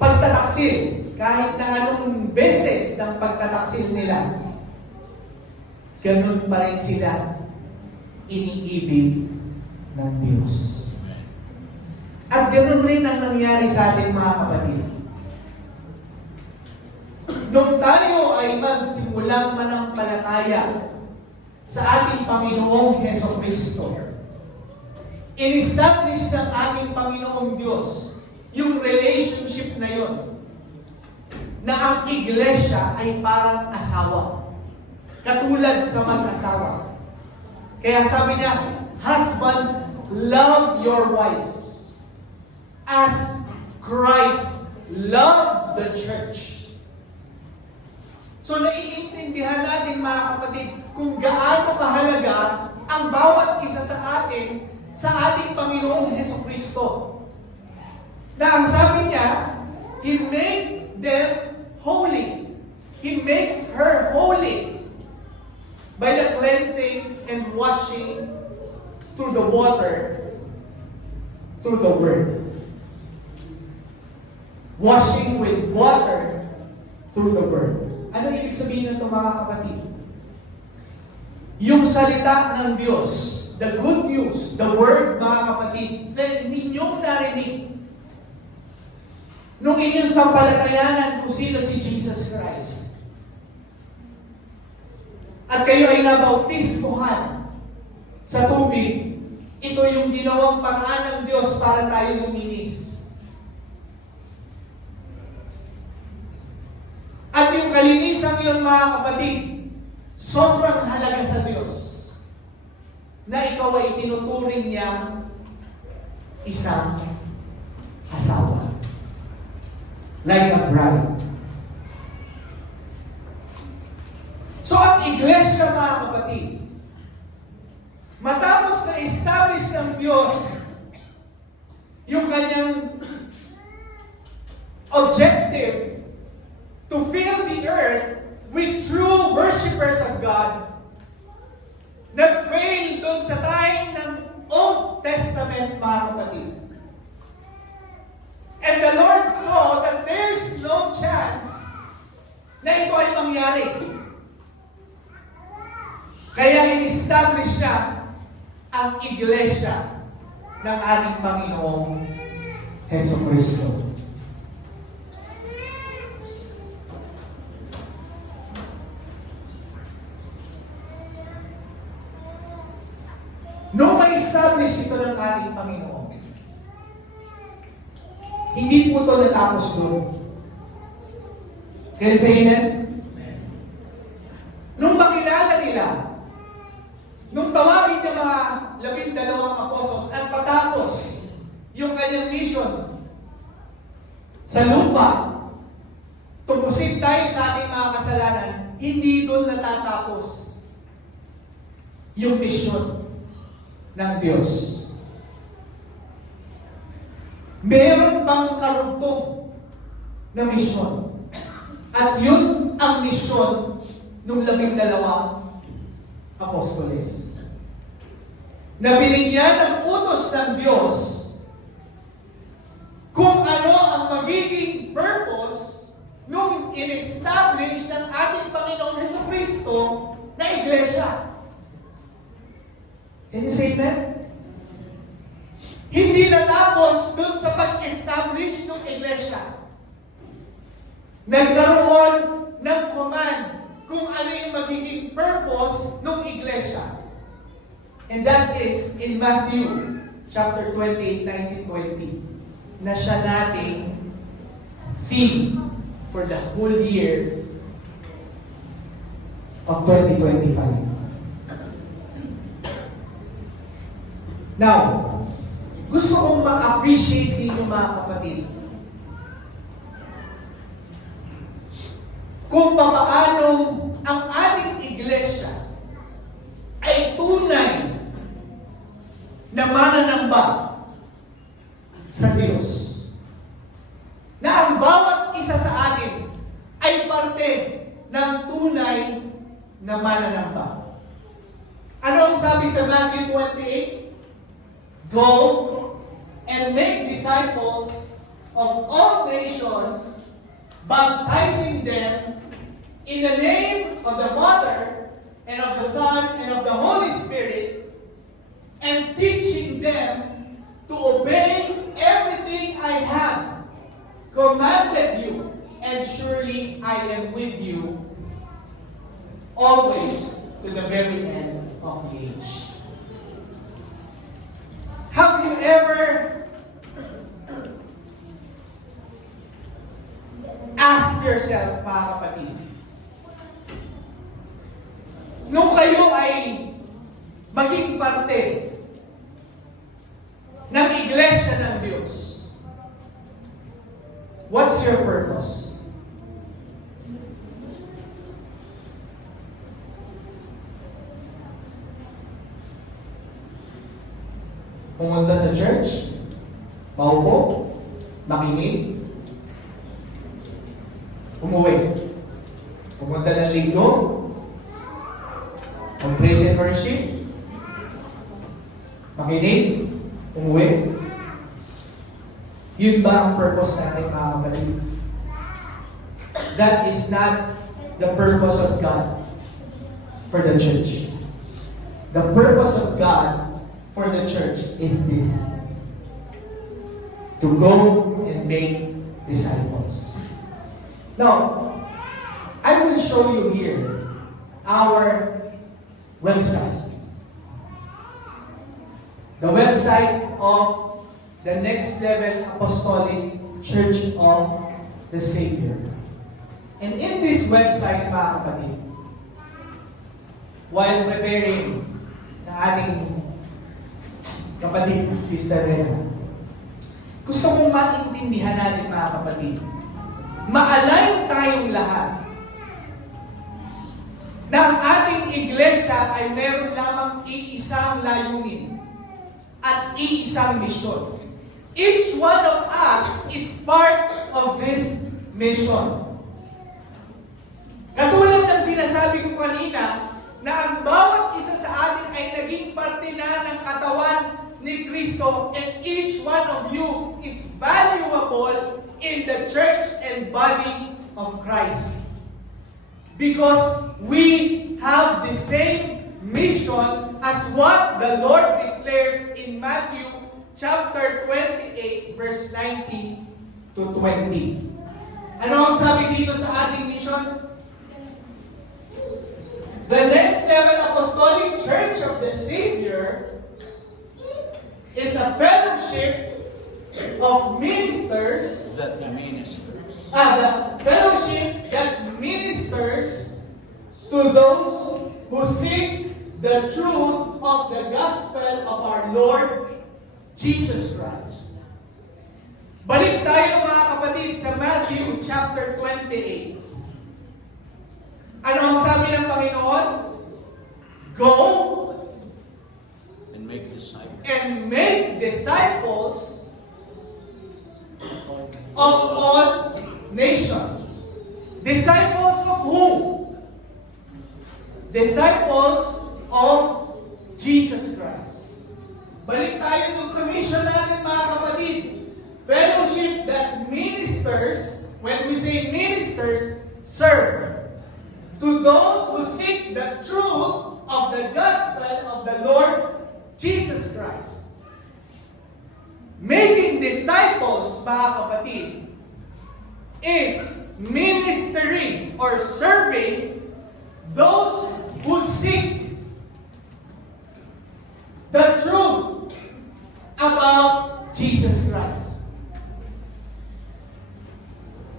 pagtataksil, kahit na anong beses ng pagtataksil nila, ganun pa rin sila iniibig ng Diyos. At ganun rin ang nangyari sa ating mga kapatid. Nung tayo ay magsimulang manampalataya sa ating Panginoong Hesukristo, in-establish ng ating Panginoong Diyos yung relationship na yon, na ang iglesia ay parang asawa, katulad sa mag-asawa. Kaya sabi niya, husbands, love your wives as Christ loved the church. So naiintindihan natin mga kapatid kung gaano kahalaga ang bawat isa sa atin sa ating Panginoong Hesukristo. Na ang sabi niya, He made them holy. He makes her holy by the cleansing and washing through the water, through the word. Washing with water through the word. Ano ibig sabihin nito mga kapatid? Yung salita ng Diyos, the good news, the word mga kapatid, na ninyong narinig nung inyong sampalatayanan kung sino si Jesus Christ. At kayo ay nabautismuhan sa tubig, ito yung ginawang paraan ng Diyos para tayo luminis. At yung kalinisang yun mga kapatid, sobrang halaga sa Diyos na ikaw ay tinuturing niyang isang asawa. Like a bride. So ang iglesia mga kapatid, matapos na establish ng Diyos yung kanyang objective to fill the earth with true worshipers of God, nag-fail doon sa time ng Old Testament mga kapatid. And the Lord saw that there's no chance na ito ay mangyari. Kaya in-establish niya ang iglesia ng ating Panginoong Hesukristo. Nung ma-establish ito ng ating Panginoon, hindi po ito natapos doon. Kaya sa amen? Nung makilala nila, nung tawagin niya mga 12 apostles at patapos yung kanyang mission sa lupa, tupusin tayo sa ating mga kasalanan, hindi doon natatapos yung misyon ng Diyos. Meron pang karugtong na misyon. At yun ang misyon ng 12 apostoles. Na binigyan ng utos ng Diyos kung ano ang magiging purpose nung in-establish ng ating Panginoong Jesucristo na iglesia. Can you say amen? Hindi natapos dun sa pag-establish ng iglesia. Nagkaroon ng command kung ano yung magiging purpose ng iglesia. And that is in Matthew chapter 28, 19-20, na siya nating theme for the whole year of 2025. Now, gusto kong ma-appreciate ninyo mga kapatid kung paano ang ating iglesia ay tunay na mananamba sa Diyos. Na ang bawat isa sa atin ay parte ng tunay na mananamba. Ano ang sabi sa Matthew 28? Go and make disciples of all nations, baptizing them in the name of the Father, and of the Son, and of the Holy Spirit, and teaching them to obey everything I have commanded you, and surely I am with you always to the very end of the age. Have you ever asked yourself, mga kapatid, nung kayo ay maging parte ng iglesia ng Diyos, what's your purpose? Pumunta sa church, maupo, makinig, umuwi. Pumunta ng linggo, mag-praise and worship, makinig, umuwi. Yun ba ang purpose natin, mga kapatid? That is not the purpose of God for the church. The purpose of God for the church is this: to go and make disciples. Now, I will show you here our website. The website of the Next Level Apostolic Church of the Savior. And in this website, mga kapatid, while preparing na ating kapatid, Sister Rena, gusto kong maintindihan natin, mga kapatid, ma-align tayong lahat na ang ating iglesia ay meron lamang iisang layunin at iisang misyon. Each one of us is part of this mission. Katulad ng sinasabi ko kanina, na ang bawat isa sa atin ay naging parte na ng katawan ni Kristo, and each one of you is valuable in the church and body of Christ. Because we have the same mission as what the Lord declares in Matthew chapter 28, verse 19 to 20. Ano ang sabi dito sa ating mission? The Next Level Apostolic Church of the Savior is a fellowship of ministers That the ministers the fellowship that ministers to those who seek the truth of the gospel of our Lord Jesus Christ. Balik tayo, mga kapatid, sa Matthew chapter 28. Ano ang sabi ng Panginoon? Go And make disciples. and make disciples of all nations. Disciples of who? Disciples of Jesus Christ. Balik tayo dun sa mission natin, mga kapatid. Fellowship that ministers, when we say ministers, serve to those who seek the truth of the gospel of the Lord Jesus Christ. Making disciples, mga kapatid, is ministering or serving those who seek the truth about Jesus Christ.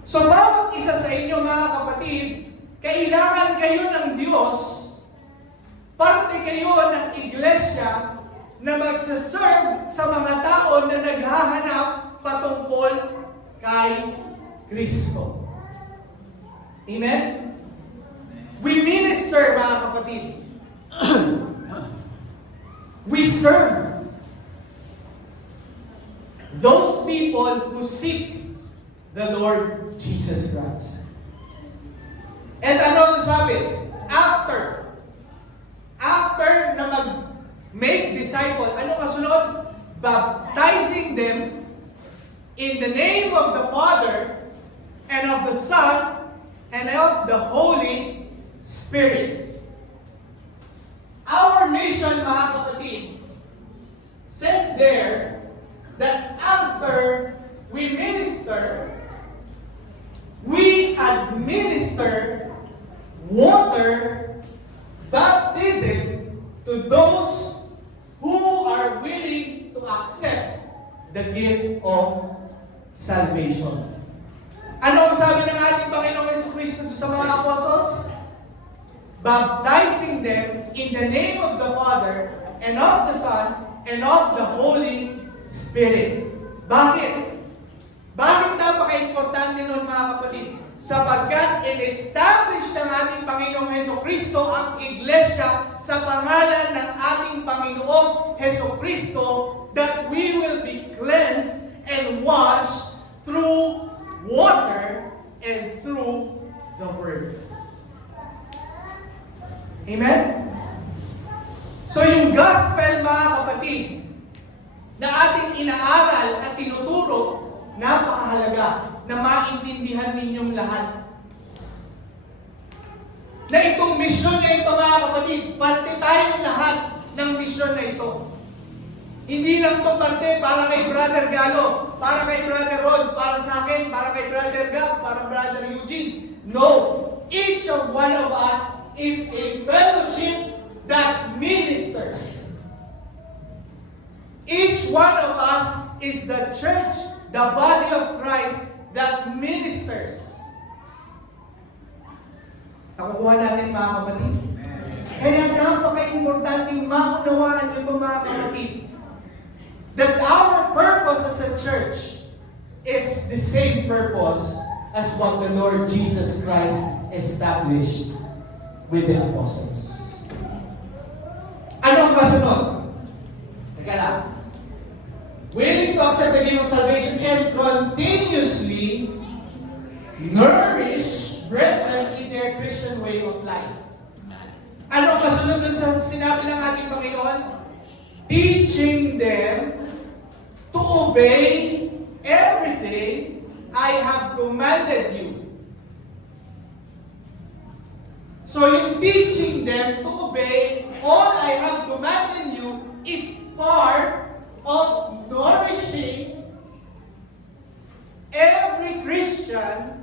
So, bawat isa sa inyo, mga kapatid, kailangan kayo ng Diyos, parte kayo ng iglesia na magsaserve sa mga tao na naghahanap patungkol kay Kristo. Amen? We minister, mga kapatid. We serve those people who seek the Lord Jesus Christ. And ano ang sabi? After na mag-make disciple, ano kasunod? Baptizing them in the name of the Father and of the Son and of the Holy Spirit. Our mission, mga kapatid, says there that after we minister, we administer water baptism to those who are willing to accept the gift of salvation. Ano ang sabi ng ating Panginoong Jesucristo sa mga apostles? Baptizing them in the name of the Father and of the Son and of the Holy Spirit. Bakit? Bakit napaka-importante nun, mga kapatid? Sapagkat in-establish ng ating Panginoong Jesucristo ang iglesia sa pangalan ng ating Panginoong Jesucristo that we will be cleansed and washed through water and through the Word. Amen? So yung gospel, mga kapatid, na ating inaaral at tinuturo, napakahalaga na maintindihan ninyong lahat. Na itong misyon na ito, mga kapatid, parte tayong lahat ng misyon na ito. Hindi lang ito parte para kay Brother Galo, para kay Brother Rod, para sa akin, para kay Brother Gab, para Brother Eugene. No! Each of one of us is a fellowship that ministers. Each one of us is the church, the body of Christ that ministers. Nakukuha natin, mga kapatid? Kaya napaka-importanting maunawaan nyo, mga kapatid, that our purpose as a church is the same purpose as what the Lord Jesus Christ established with the apostles. Anong kasunod? Teka lang. Willing to accept the gift of salvation and continuously nourish brethren in their Christian way of life. Anong kasunod dun sa sinabi ng ating Panginoon? Teaching them to obey everything I have commanded you. So yung teaching them to obey all I have commanded you is part of nourishing every Christian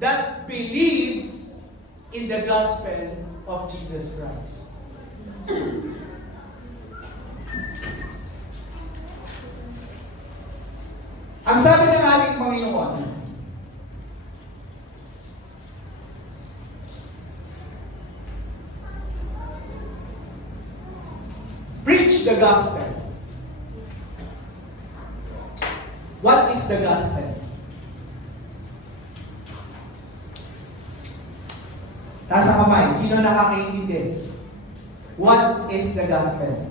that believes in the gospel of Jesus Christ. Ang sabi ng ating Panginoon, preach the gospel. What is the gospel? Taas ang kamay. Sino nakakaintindi? What is the gospel?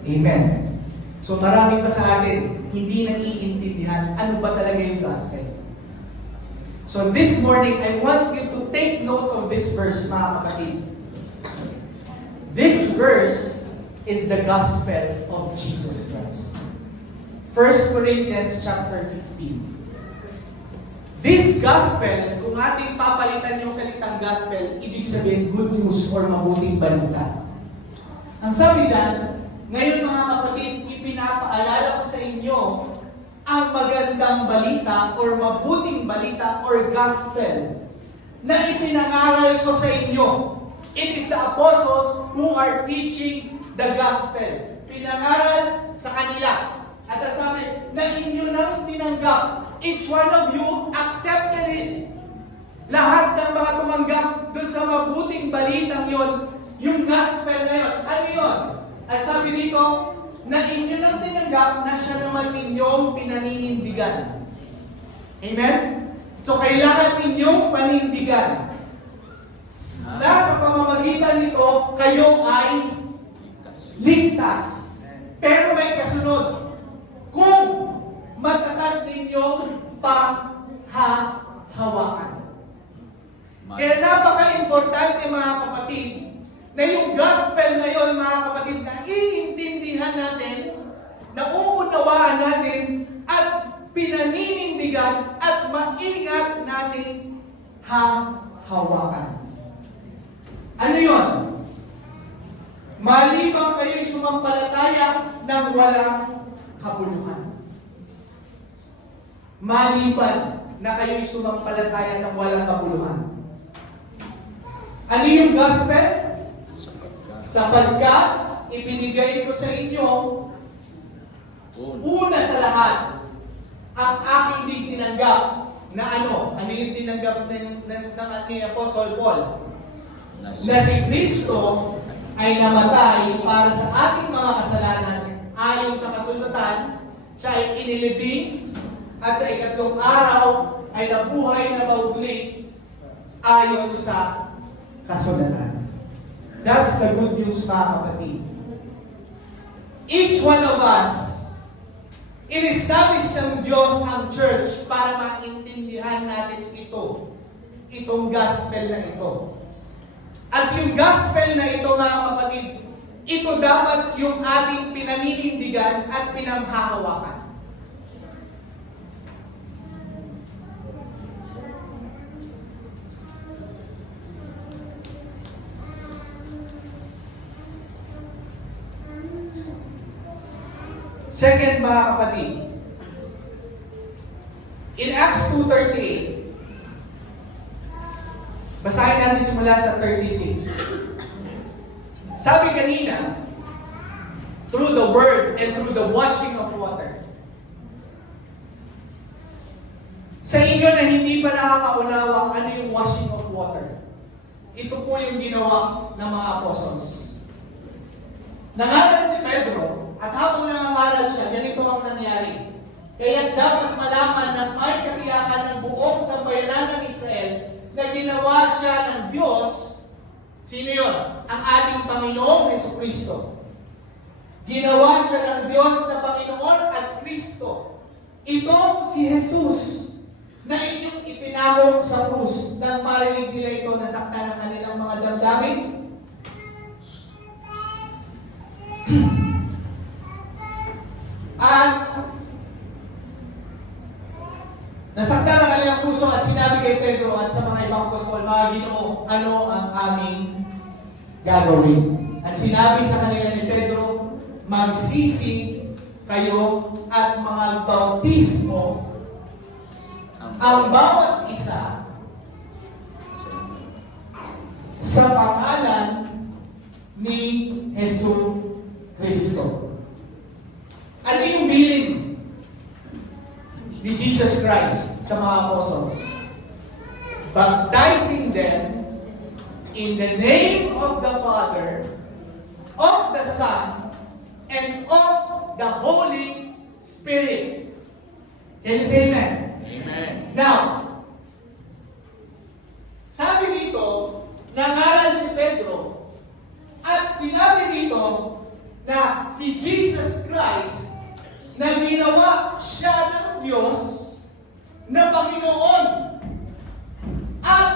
Amen. So marami pa sa atin hindi naiintindihan ano ba talaga yung gospel. So this morning, I want you to take note of this verse, mga kapatid. This verse is the gospel of Jesus Christ. 1 Corinthians chapter 15. This gospel, kung ating papalitan yung salitang gospel, ibig sabihin good news or mabuting balita. Ang sabi dyan, ngayon mga kapatid, ipinapaalala ko sa inyo ang magandang balita or mabuting balita or gospel na ipinangaral ko sa inyo. It is the apostles who are teaching the gospel. Pinangaral sa kanila. At sabi, na inyo nang tinanggap. Each one of you accepted it. Lahat ng mga tumanggap dun sa mabuting balitang yon, yung gospel na yon. Ano yon? At sabi dito, na inyo nang tinanggap na siya naman ninyong pinaninindigan. Amen? So kailangan ninyong panindigan. Sa pamamagitan nito, kayo ay ligtas. Pero may kasunod. Kung matatag ninyong panghahawakan. Kaya napaka-importante mga kapatid, na yung gospel na yon mga kapatid, na iintindihan natin, nauunawaan natin, at pinaninindigan, at maingat natin hahawakan. Ano yon? Maliban kayo'y sumampalataya ng walang kabuluhan. Maliban na kayo'y sumampalataya ng walang kabuluhan. Ano yung gospel? Sapagkat ibinigay ko sa inyo, una sa lahat, ang aking di tinanggap na ano? Ano yung tinanggap ng Apostle Paul? Na si Kristo ay namatay para sa ating mga kasalanan ayon sa kasulatan, siya ay inilibing at sa ikatlong araw ay nabuhay na maugli ayon sa kasulatan. That's the good news, mga kapatid. Each one of us, in-establish ng Diyos ang church para maintindihan natin ito. Itong gospel na ito. At yung gospel na ito, mga kapatid, ito dapat yung ating pinaninindigan at pinanghahawakan. Second, mga kapatid, in Acts 2:38, basahin natin simula sa 36. Sabi kanina, through the word and through the washing of water. Sa inyo na hindi pa nakakaunawa ano yung washing of water. Ito po yung ginawa ng mga apostles. Nangaral si Pedro, at habang nangangaral siya, ganito ang nangyari. Kaya dapat malaman na may katiyakan ng buong sambayanan ng Israel na ginawa siya ng Diyos. Sino yun? Ang ating Panginoong Jesucristo. Ginawa siya ng Diyos na Panginoon at Kristo. Itong si Jesus na inyong ipinahog sa krus nang marinig nila ito na sakta ng kanilang mga damdamin. At nasakta ng kanilang puso at sinabi kay Pedro at sa mga ibang apostol, mga Ginoo, ano ang aming gagawin? At sinabi sa kanila ni Pedro, magsisi kayo at mga bautismo ang bawat isa sa pangalan ni Jesu Cristo. Ano yung bilin ni Jesus Christ sa mga apostles? Baptizing them in the name of the Father, of the Son, and of the Holy Spirit. Can you say amen? Amen. Now, sabi si Jesus Christ na ginawa siya ng Diyos na Panginoon at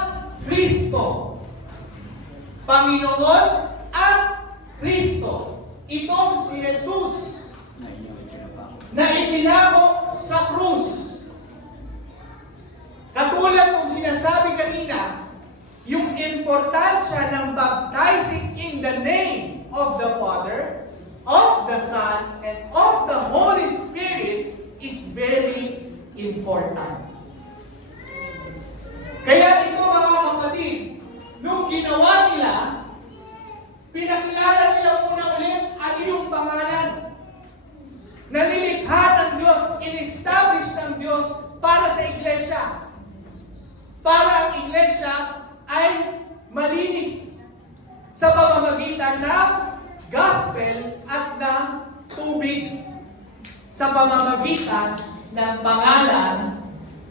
Kristo. Panginoon at Kristo. Itong si Jesus na ipinako sa krus. Katulad ng sinasabi kanina, yung importansya ng baptizing in the name of the Father, of the Son, and of the Holy Spirit is very important. Kaya ito mga kapatid, nung ginawa nila, pinakilala nila muna ulit ano yung pangalan na nilikha ng Diyos, in-establish ng Diyos para sa iglesia. Para ang iglesia ay malinis sa pamamagitan ng gospel at ng tubig. Sa pamamagitan ng pangalan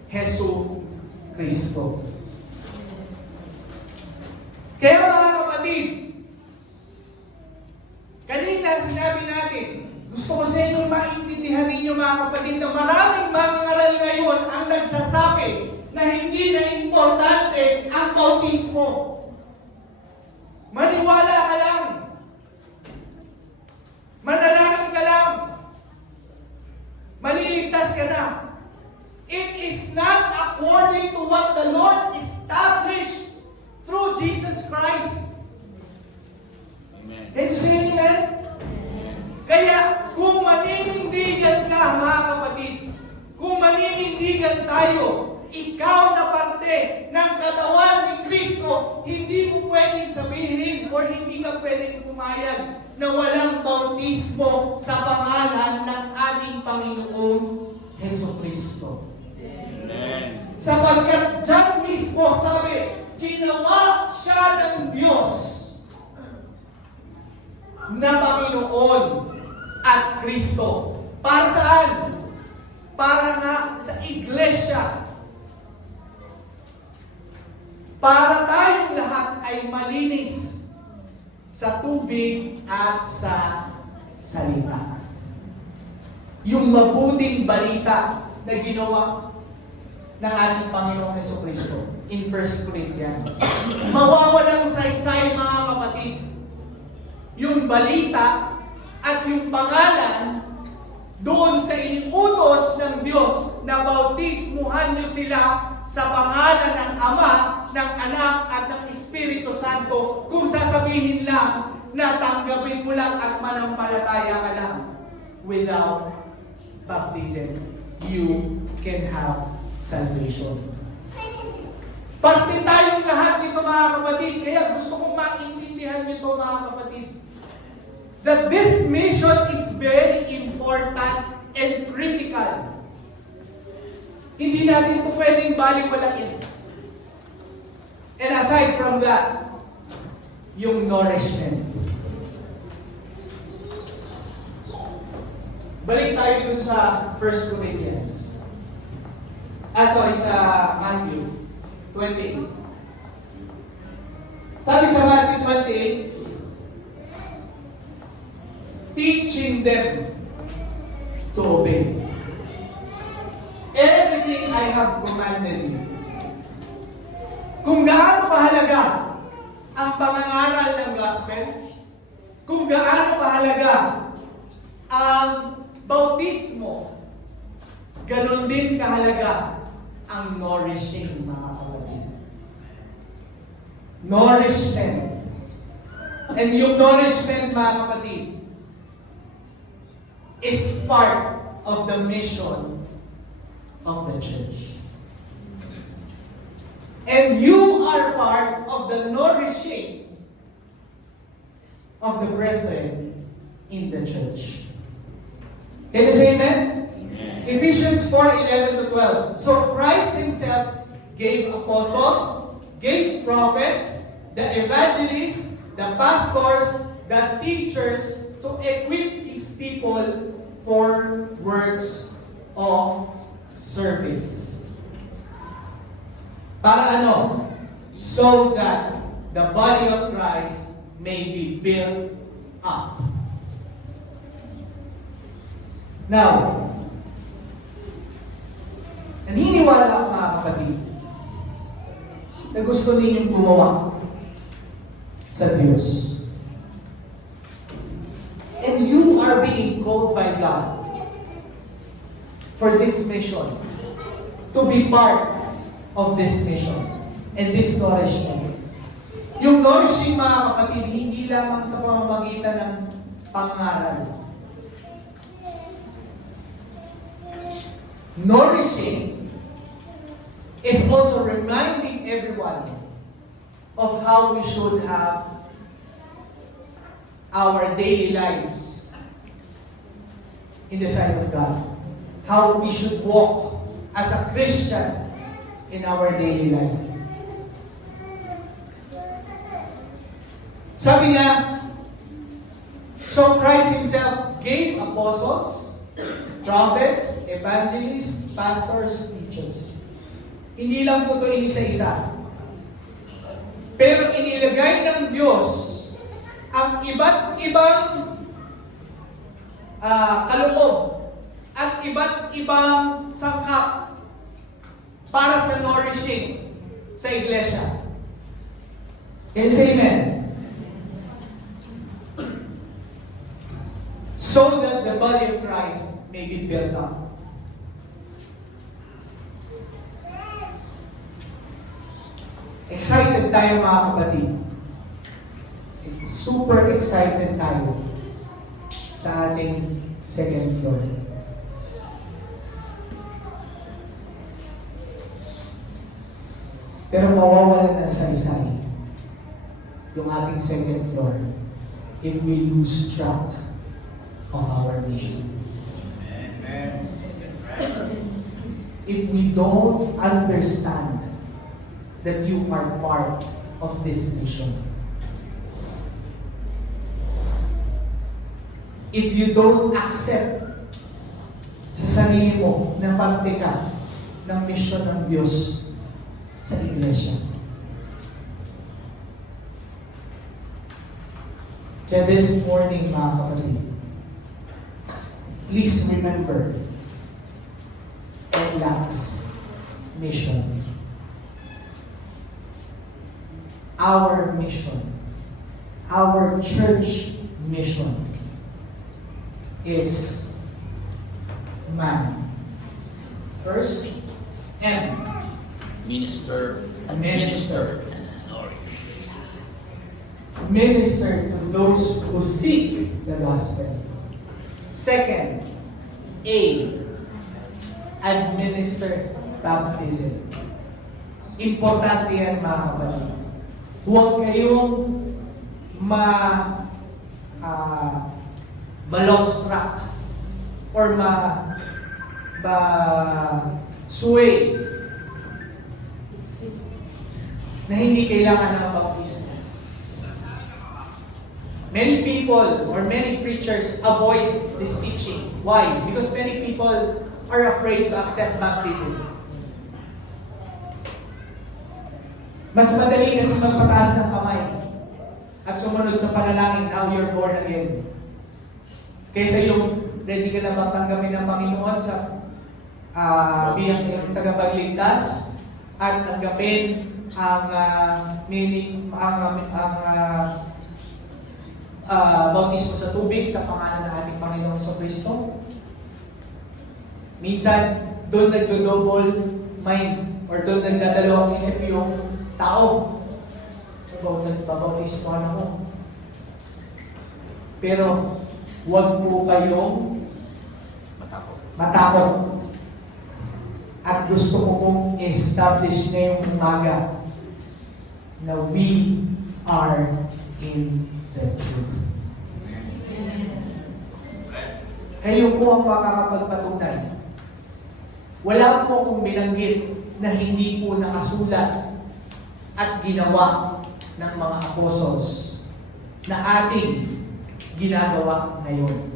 Hesu Kristo. Kaya mga kapatid, kanina sinabi natin, gusto ko sa inyong maintindihan ninyo mga kapatid na maraming mga ngaral ngayon ang nagsasabi na hindi na importante ang bautismo. Maniwala ka lang. Manalangin ka lang. Maliligtas ka na. It is not according to what the Lord established through Jesus Christ. Amen. Can you say amen? Kaya kung maninindigan ka mga kapatid, kung maninindigan tayo, ikaw na parte ng katawan ni Kristo, hindi mo pwedeng sabihin or hindi ka pwedeng pumayag na walang bautismo sa pangalan ng ating Panginoong Hesu Kristo. Amen. Sapagkat dyan mismo sabi, ginawa siya ng Diyos na Panginoon at Kristo. Para saan? Para nga sa iglesia. Para tayong lahat ay malinis sa tubig at sa salita. Yung mabuting balita na ginawa ng ating Panginoong Jesucristo in 1 Corinthians. Mawawalang saysay mga kapatid. Yung balita at yung pangalan doon sa inutos ng Diyos na bautismuhan niyo sila sa pangalan ng Ama, ng Anak at ng Espiritu Santo. Kung sasabihin lang na tanggapin mo lang at manampalataya ka lang, without baptism, you can have salvation. Parte tayong lahat nito mga kapatid, kaya gusto kong maintindihan nyo ito mga kapatid. That this mission is very important and critical. Hindi natin ito pwedeng baliwalain. And aside from that, yung nourishment. Balik tayo dun sa 1 Corinthians. Sa Matthew 28. Sabi sa Matthew 28, teaching them to obey everything I have commanded you. Kung gaano kahalaga ang pangangaral ng gospel, kung gaano kahalaga ang bautismo, ganun din kahalaga ang nourishing, mga kapatid. Nourishment. And yung nourishment, mga kapatid, is part of the mission of the church. And you are part of the nourishing of the brethren in the church. Can you say amen? Amen. Ephesians 4:11-12. So Christ Himself gave apostles, gave prophets, the evangelists, the pastors, the teachers to equip His people for works of service. Para ano? So that the body of Christ may be built up. Now, naniniwala ako mga kapatid na gusto ninyong gumawa sa Diyos. And you are being called by God for this mission, to be part of this mission and this nourishment. Yung nourishing mga kapatid, hindi lamang sa pamamagitan ng pangaral. Nourishing is also reminding everyone of how we should have our daily lives in the sight of God. How we should walk as a Christian in our daily life. Sabi niya, so Christ Himself gave apostles, prophets, evangelists, pastors, teachers. Hindi lang po ito inisa-isa. Pero inilagay ng Diyos ang iba't ibang kaloob at iba't ibang sangkap para sa nourishing sa iglesia. Can you say amen? So that the body of Christ may be built up. Excited tayo mga kapatid. Super excited tayo sa ating second floor. Pero mawawalan na saysay yung ating second floor if we lose track of our mission. If we don't understand that you are part of this mission. If you don't accept sa sarili mo na parte ka ng mission ng Diyos sa iglesia. Kaya this morning, mga kapatid, please remember NLAC's mission. Our mission, our church mission is man. First, M. Minister. Minister. Minister to those who seek the gospel. Second, A. Administer baptism. Importante yan mga kapatid. Huwag kayong ma-lost track or sway na hindi kailangan ng baptismo. Many people or many preachers avoid this teaching. Why? Because many people are afraid to accept baptism. Mas madali kasi magpataas ng kamay at sumunod sa panalangin, now you're born again. Kaysa yung ready ka na bang tanggapin ng Panginoon sa biyang tagapagligtas at tanggapin ang bautismo sa tubig sa pangalan ng ating Panginoong Kristo. Minsan, doon nagdo-double mind or doon nagdadalawang isip yung tao. Babautismo ako. Pero, huwag po kayong matakot. At gusto ko pong establish ngayong umaga na we are in the truth. Kayo po ang makakapagpatunay. Wala po akong binanggit na hindi po nakasulat at ginawa ng mga apostles na ating ginagawa ngayon.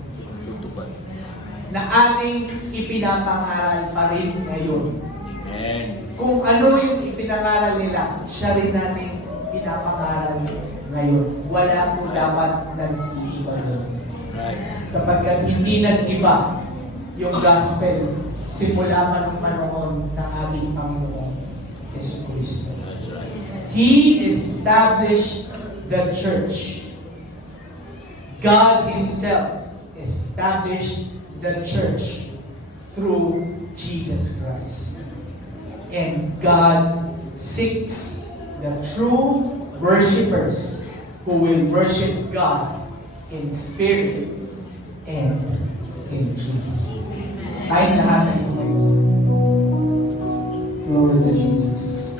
Na ating ipinapangaral pa rin ngayon. Amen. Kung ano yung ipinangaral nila, siya rin natin pinapangaral ngayon. Wala po dapat nag-iiba doon. Right. Sapagkat hindi nag-iba yung gospel simula pa ng panahon ng ating Panginoong Yesu Cristo. That's right. He established the church. God Himself established the church through Jesus Christ. And God seeks the true worshipers who will worship God in spirit and in truth. Tayong lahat ay tumayo. Glory to Jesus.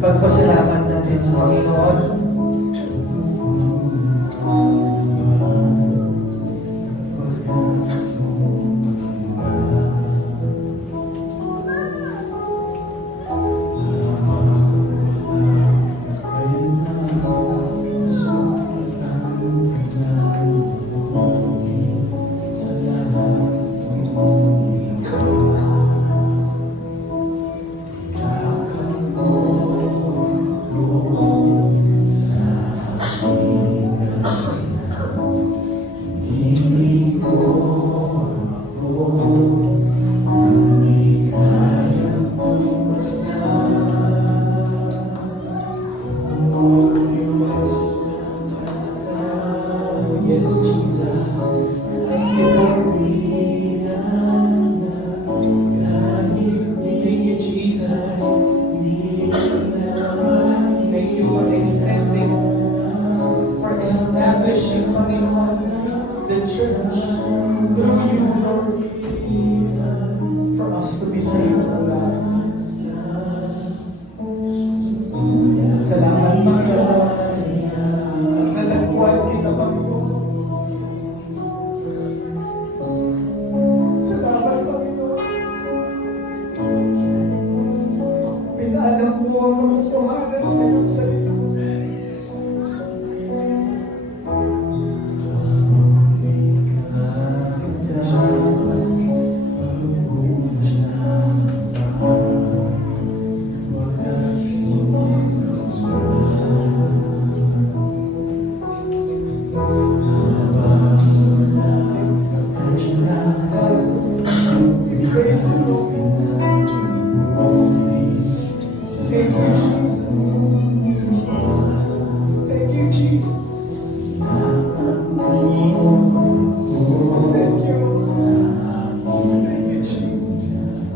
Pagpasalamat natin sa Panginoon. Yes, Jesus. Thank you, Lord. Thank you, Jesus. Thank you for extending, for establishing, Panginoon, the church through you, Lord, for us to be saved, O God. Salamat, Panginoon. At natagpuan kita, Panginoon. Salamat, Panginoon. Pinaalam mo ang katotohanan sa iyong salita. Praise you, Lord. Thank you, Jesus. Thank you, Jesus. Thank you. Thank you, Jesus.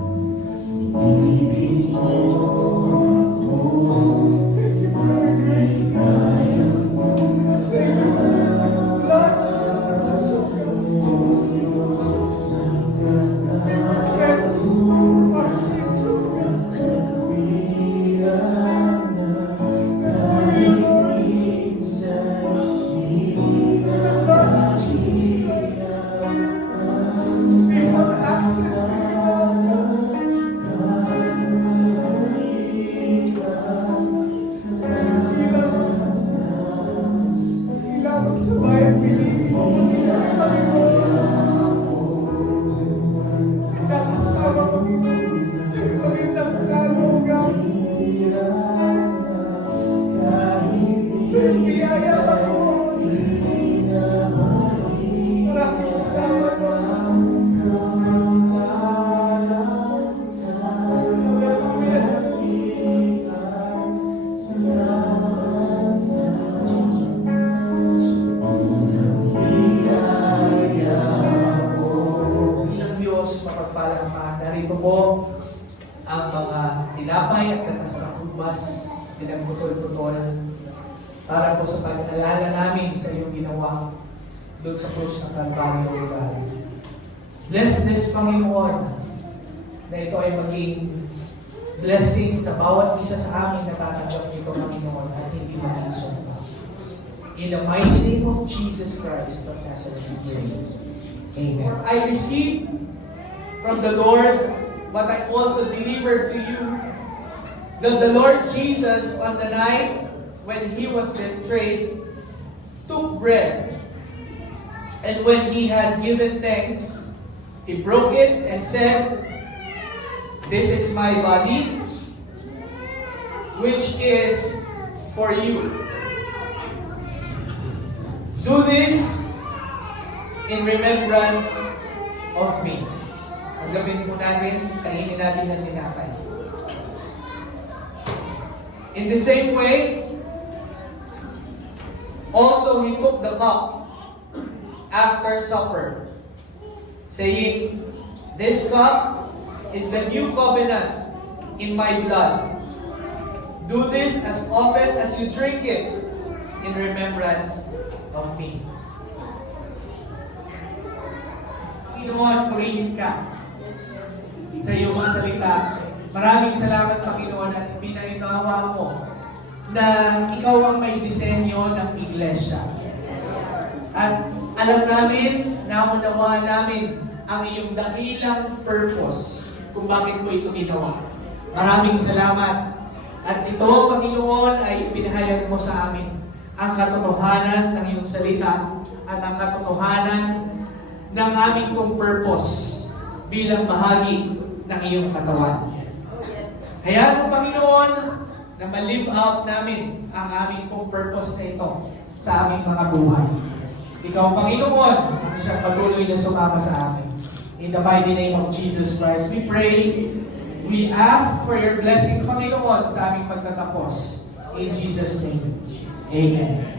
Thank you for your grace, God. Thank you for your blood. Cleanse our sins, O God. Maraming salamat, Bilang Diyos, mapagpalang Ama, narito po ang mga tinapay at katas na kubas, bilang putol-putol, para po sa pag-alala namin sa iyong ginawa doon sa krus ng Kalbaryo, O God. Bless this, Panginoon, na ito ay maging blessing sa bawat isa sa amin na tatanggap nito, Panginoon, at hindi maging sumpa. In the mighty name of Jesus Christ of Nazareth, we pray. Amen. I received from the Lord what I also delivered to you, that the Lord Jesus, on the night when He was betrayed, took bread, and when He had given thanks, He broke it and said, "This is my body, which is for you. Do this in remembrance of me. Tanggapin po natin, kainin natin ng tinapay. In the same way, also he took the cup after supper, saying, "This cup is the new covenant in my blood. Do this as often as you drink it in remembrance of me." Panginoon, purihin ka sa iyong mga salita. Maraming salamat, Panginoon, at pinaninawa mo na ikaw ang may disenyo ng iglesia. At alam namin, naunawaan namin ang iyong dakilang purpose kung bakit mo ito ginawa. Maraming salamat. At ito, Panginoon, ay pinahayag mo sa amin ang katotohanan ng iyong salita at ang katotohanan ng aming kong purpose bilang bahagi ng iyong katawan. Hayaan mo, Panginoon, na ma-live out namin ang aming pong purpose na ito sa aming mga buhay. Ikaw, Panginoon, ang siyang patuloy na sumama sa amin. In the mighty name of Jesus Christ, we pray, we ask for your blessing, Panginoon, sa aming pagtatapos. In Jesus' name, amen.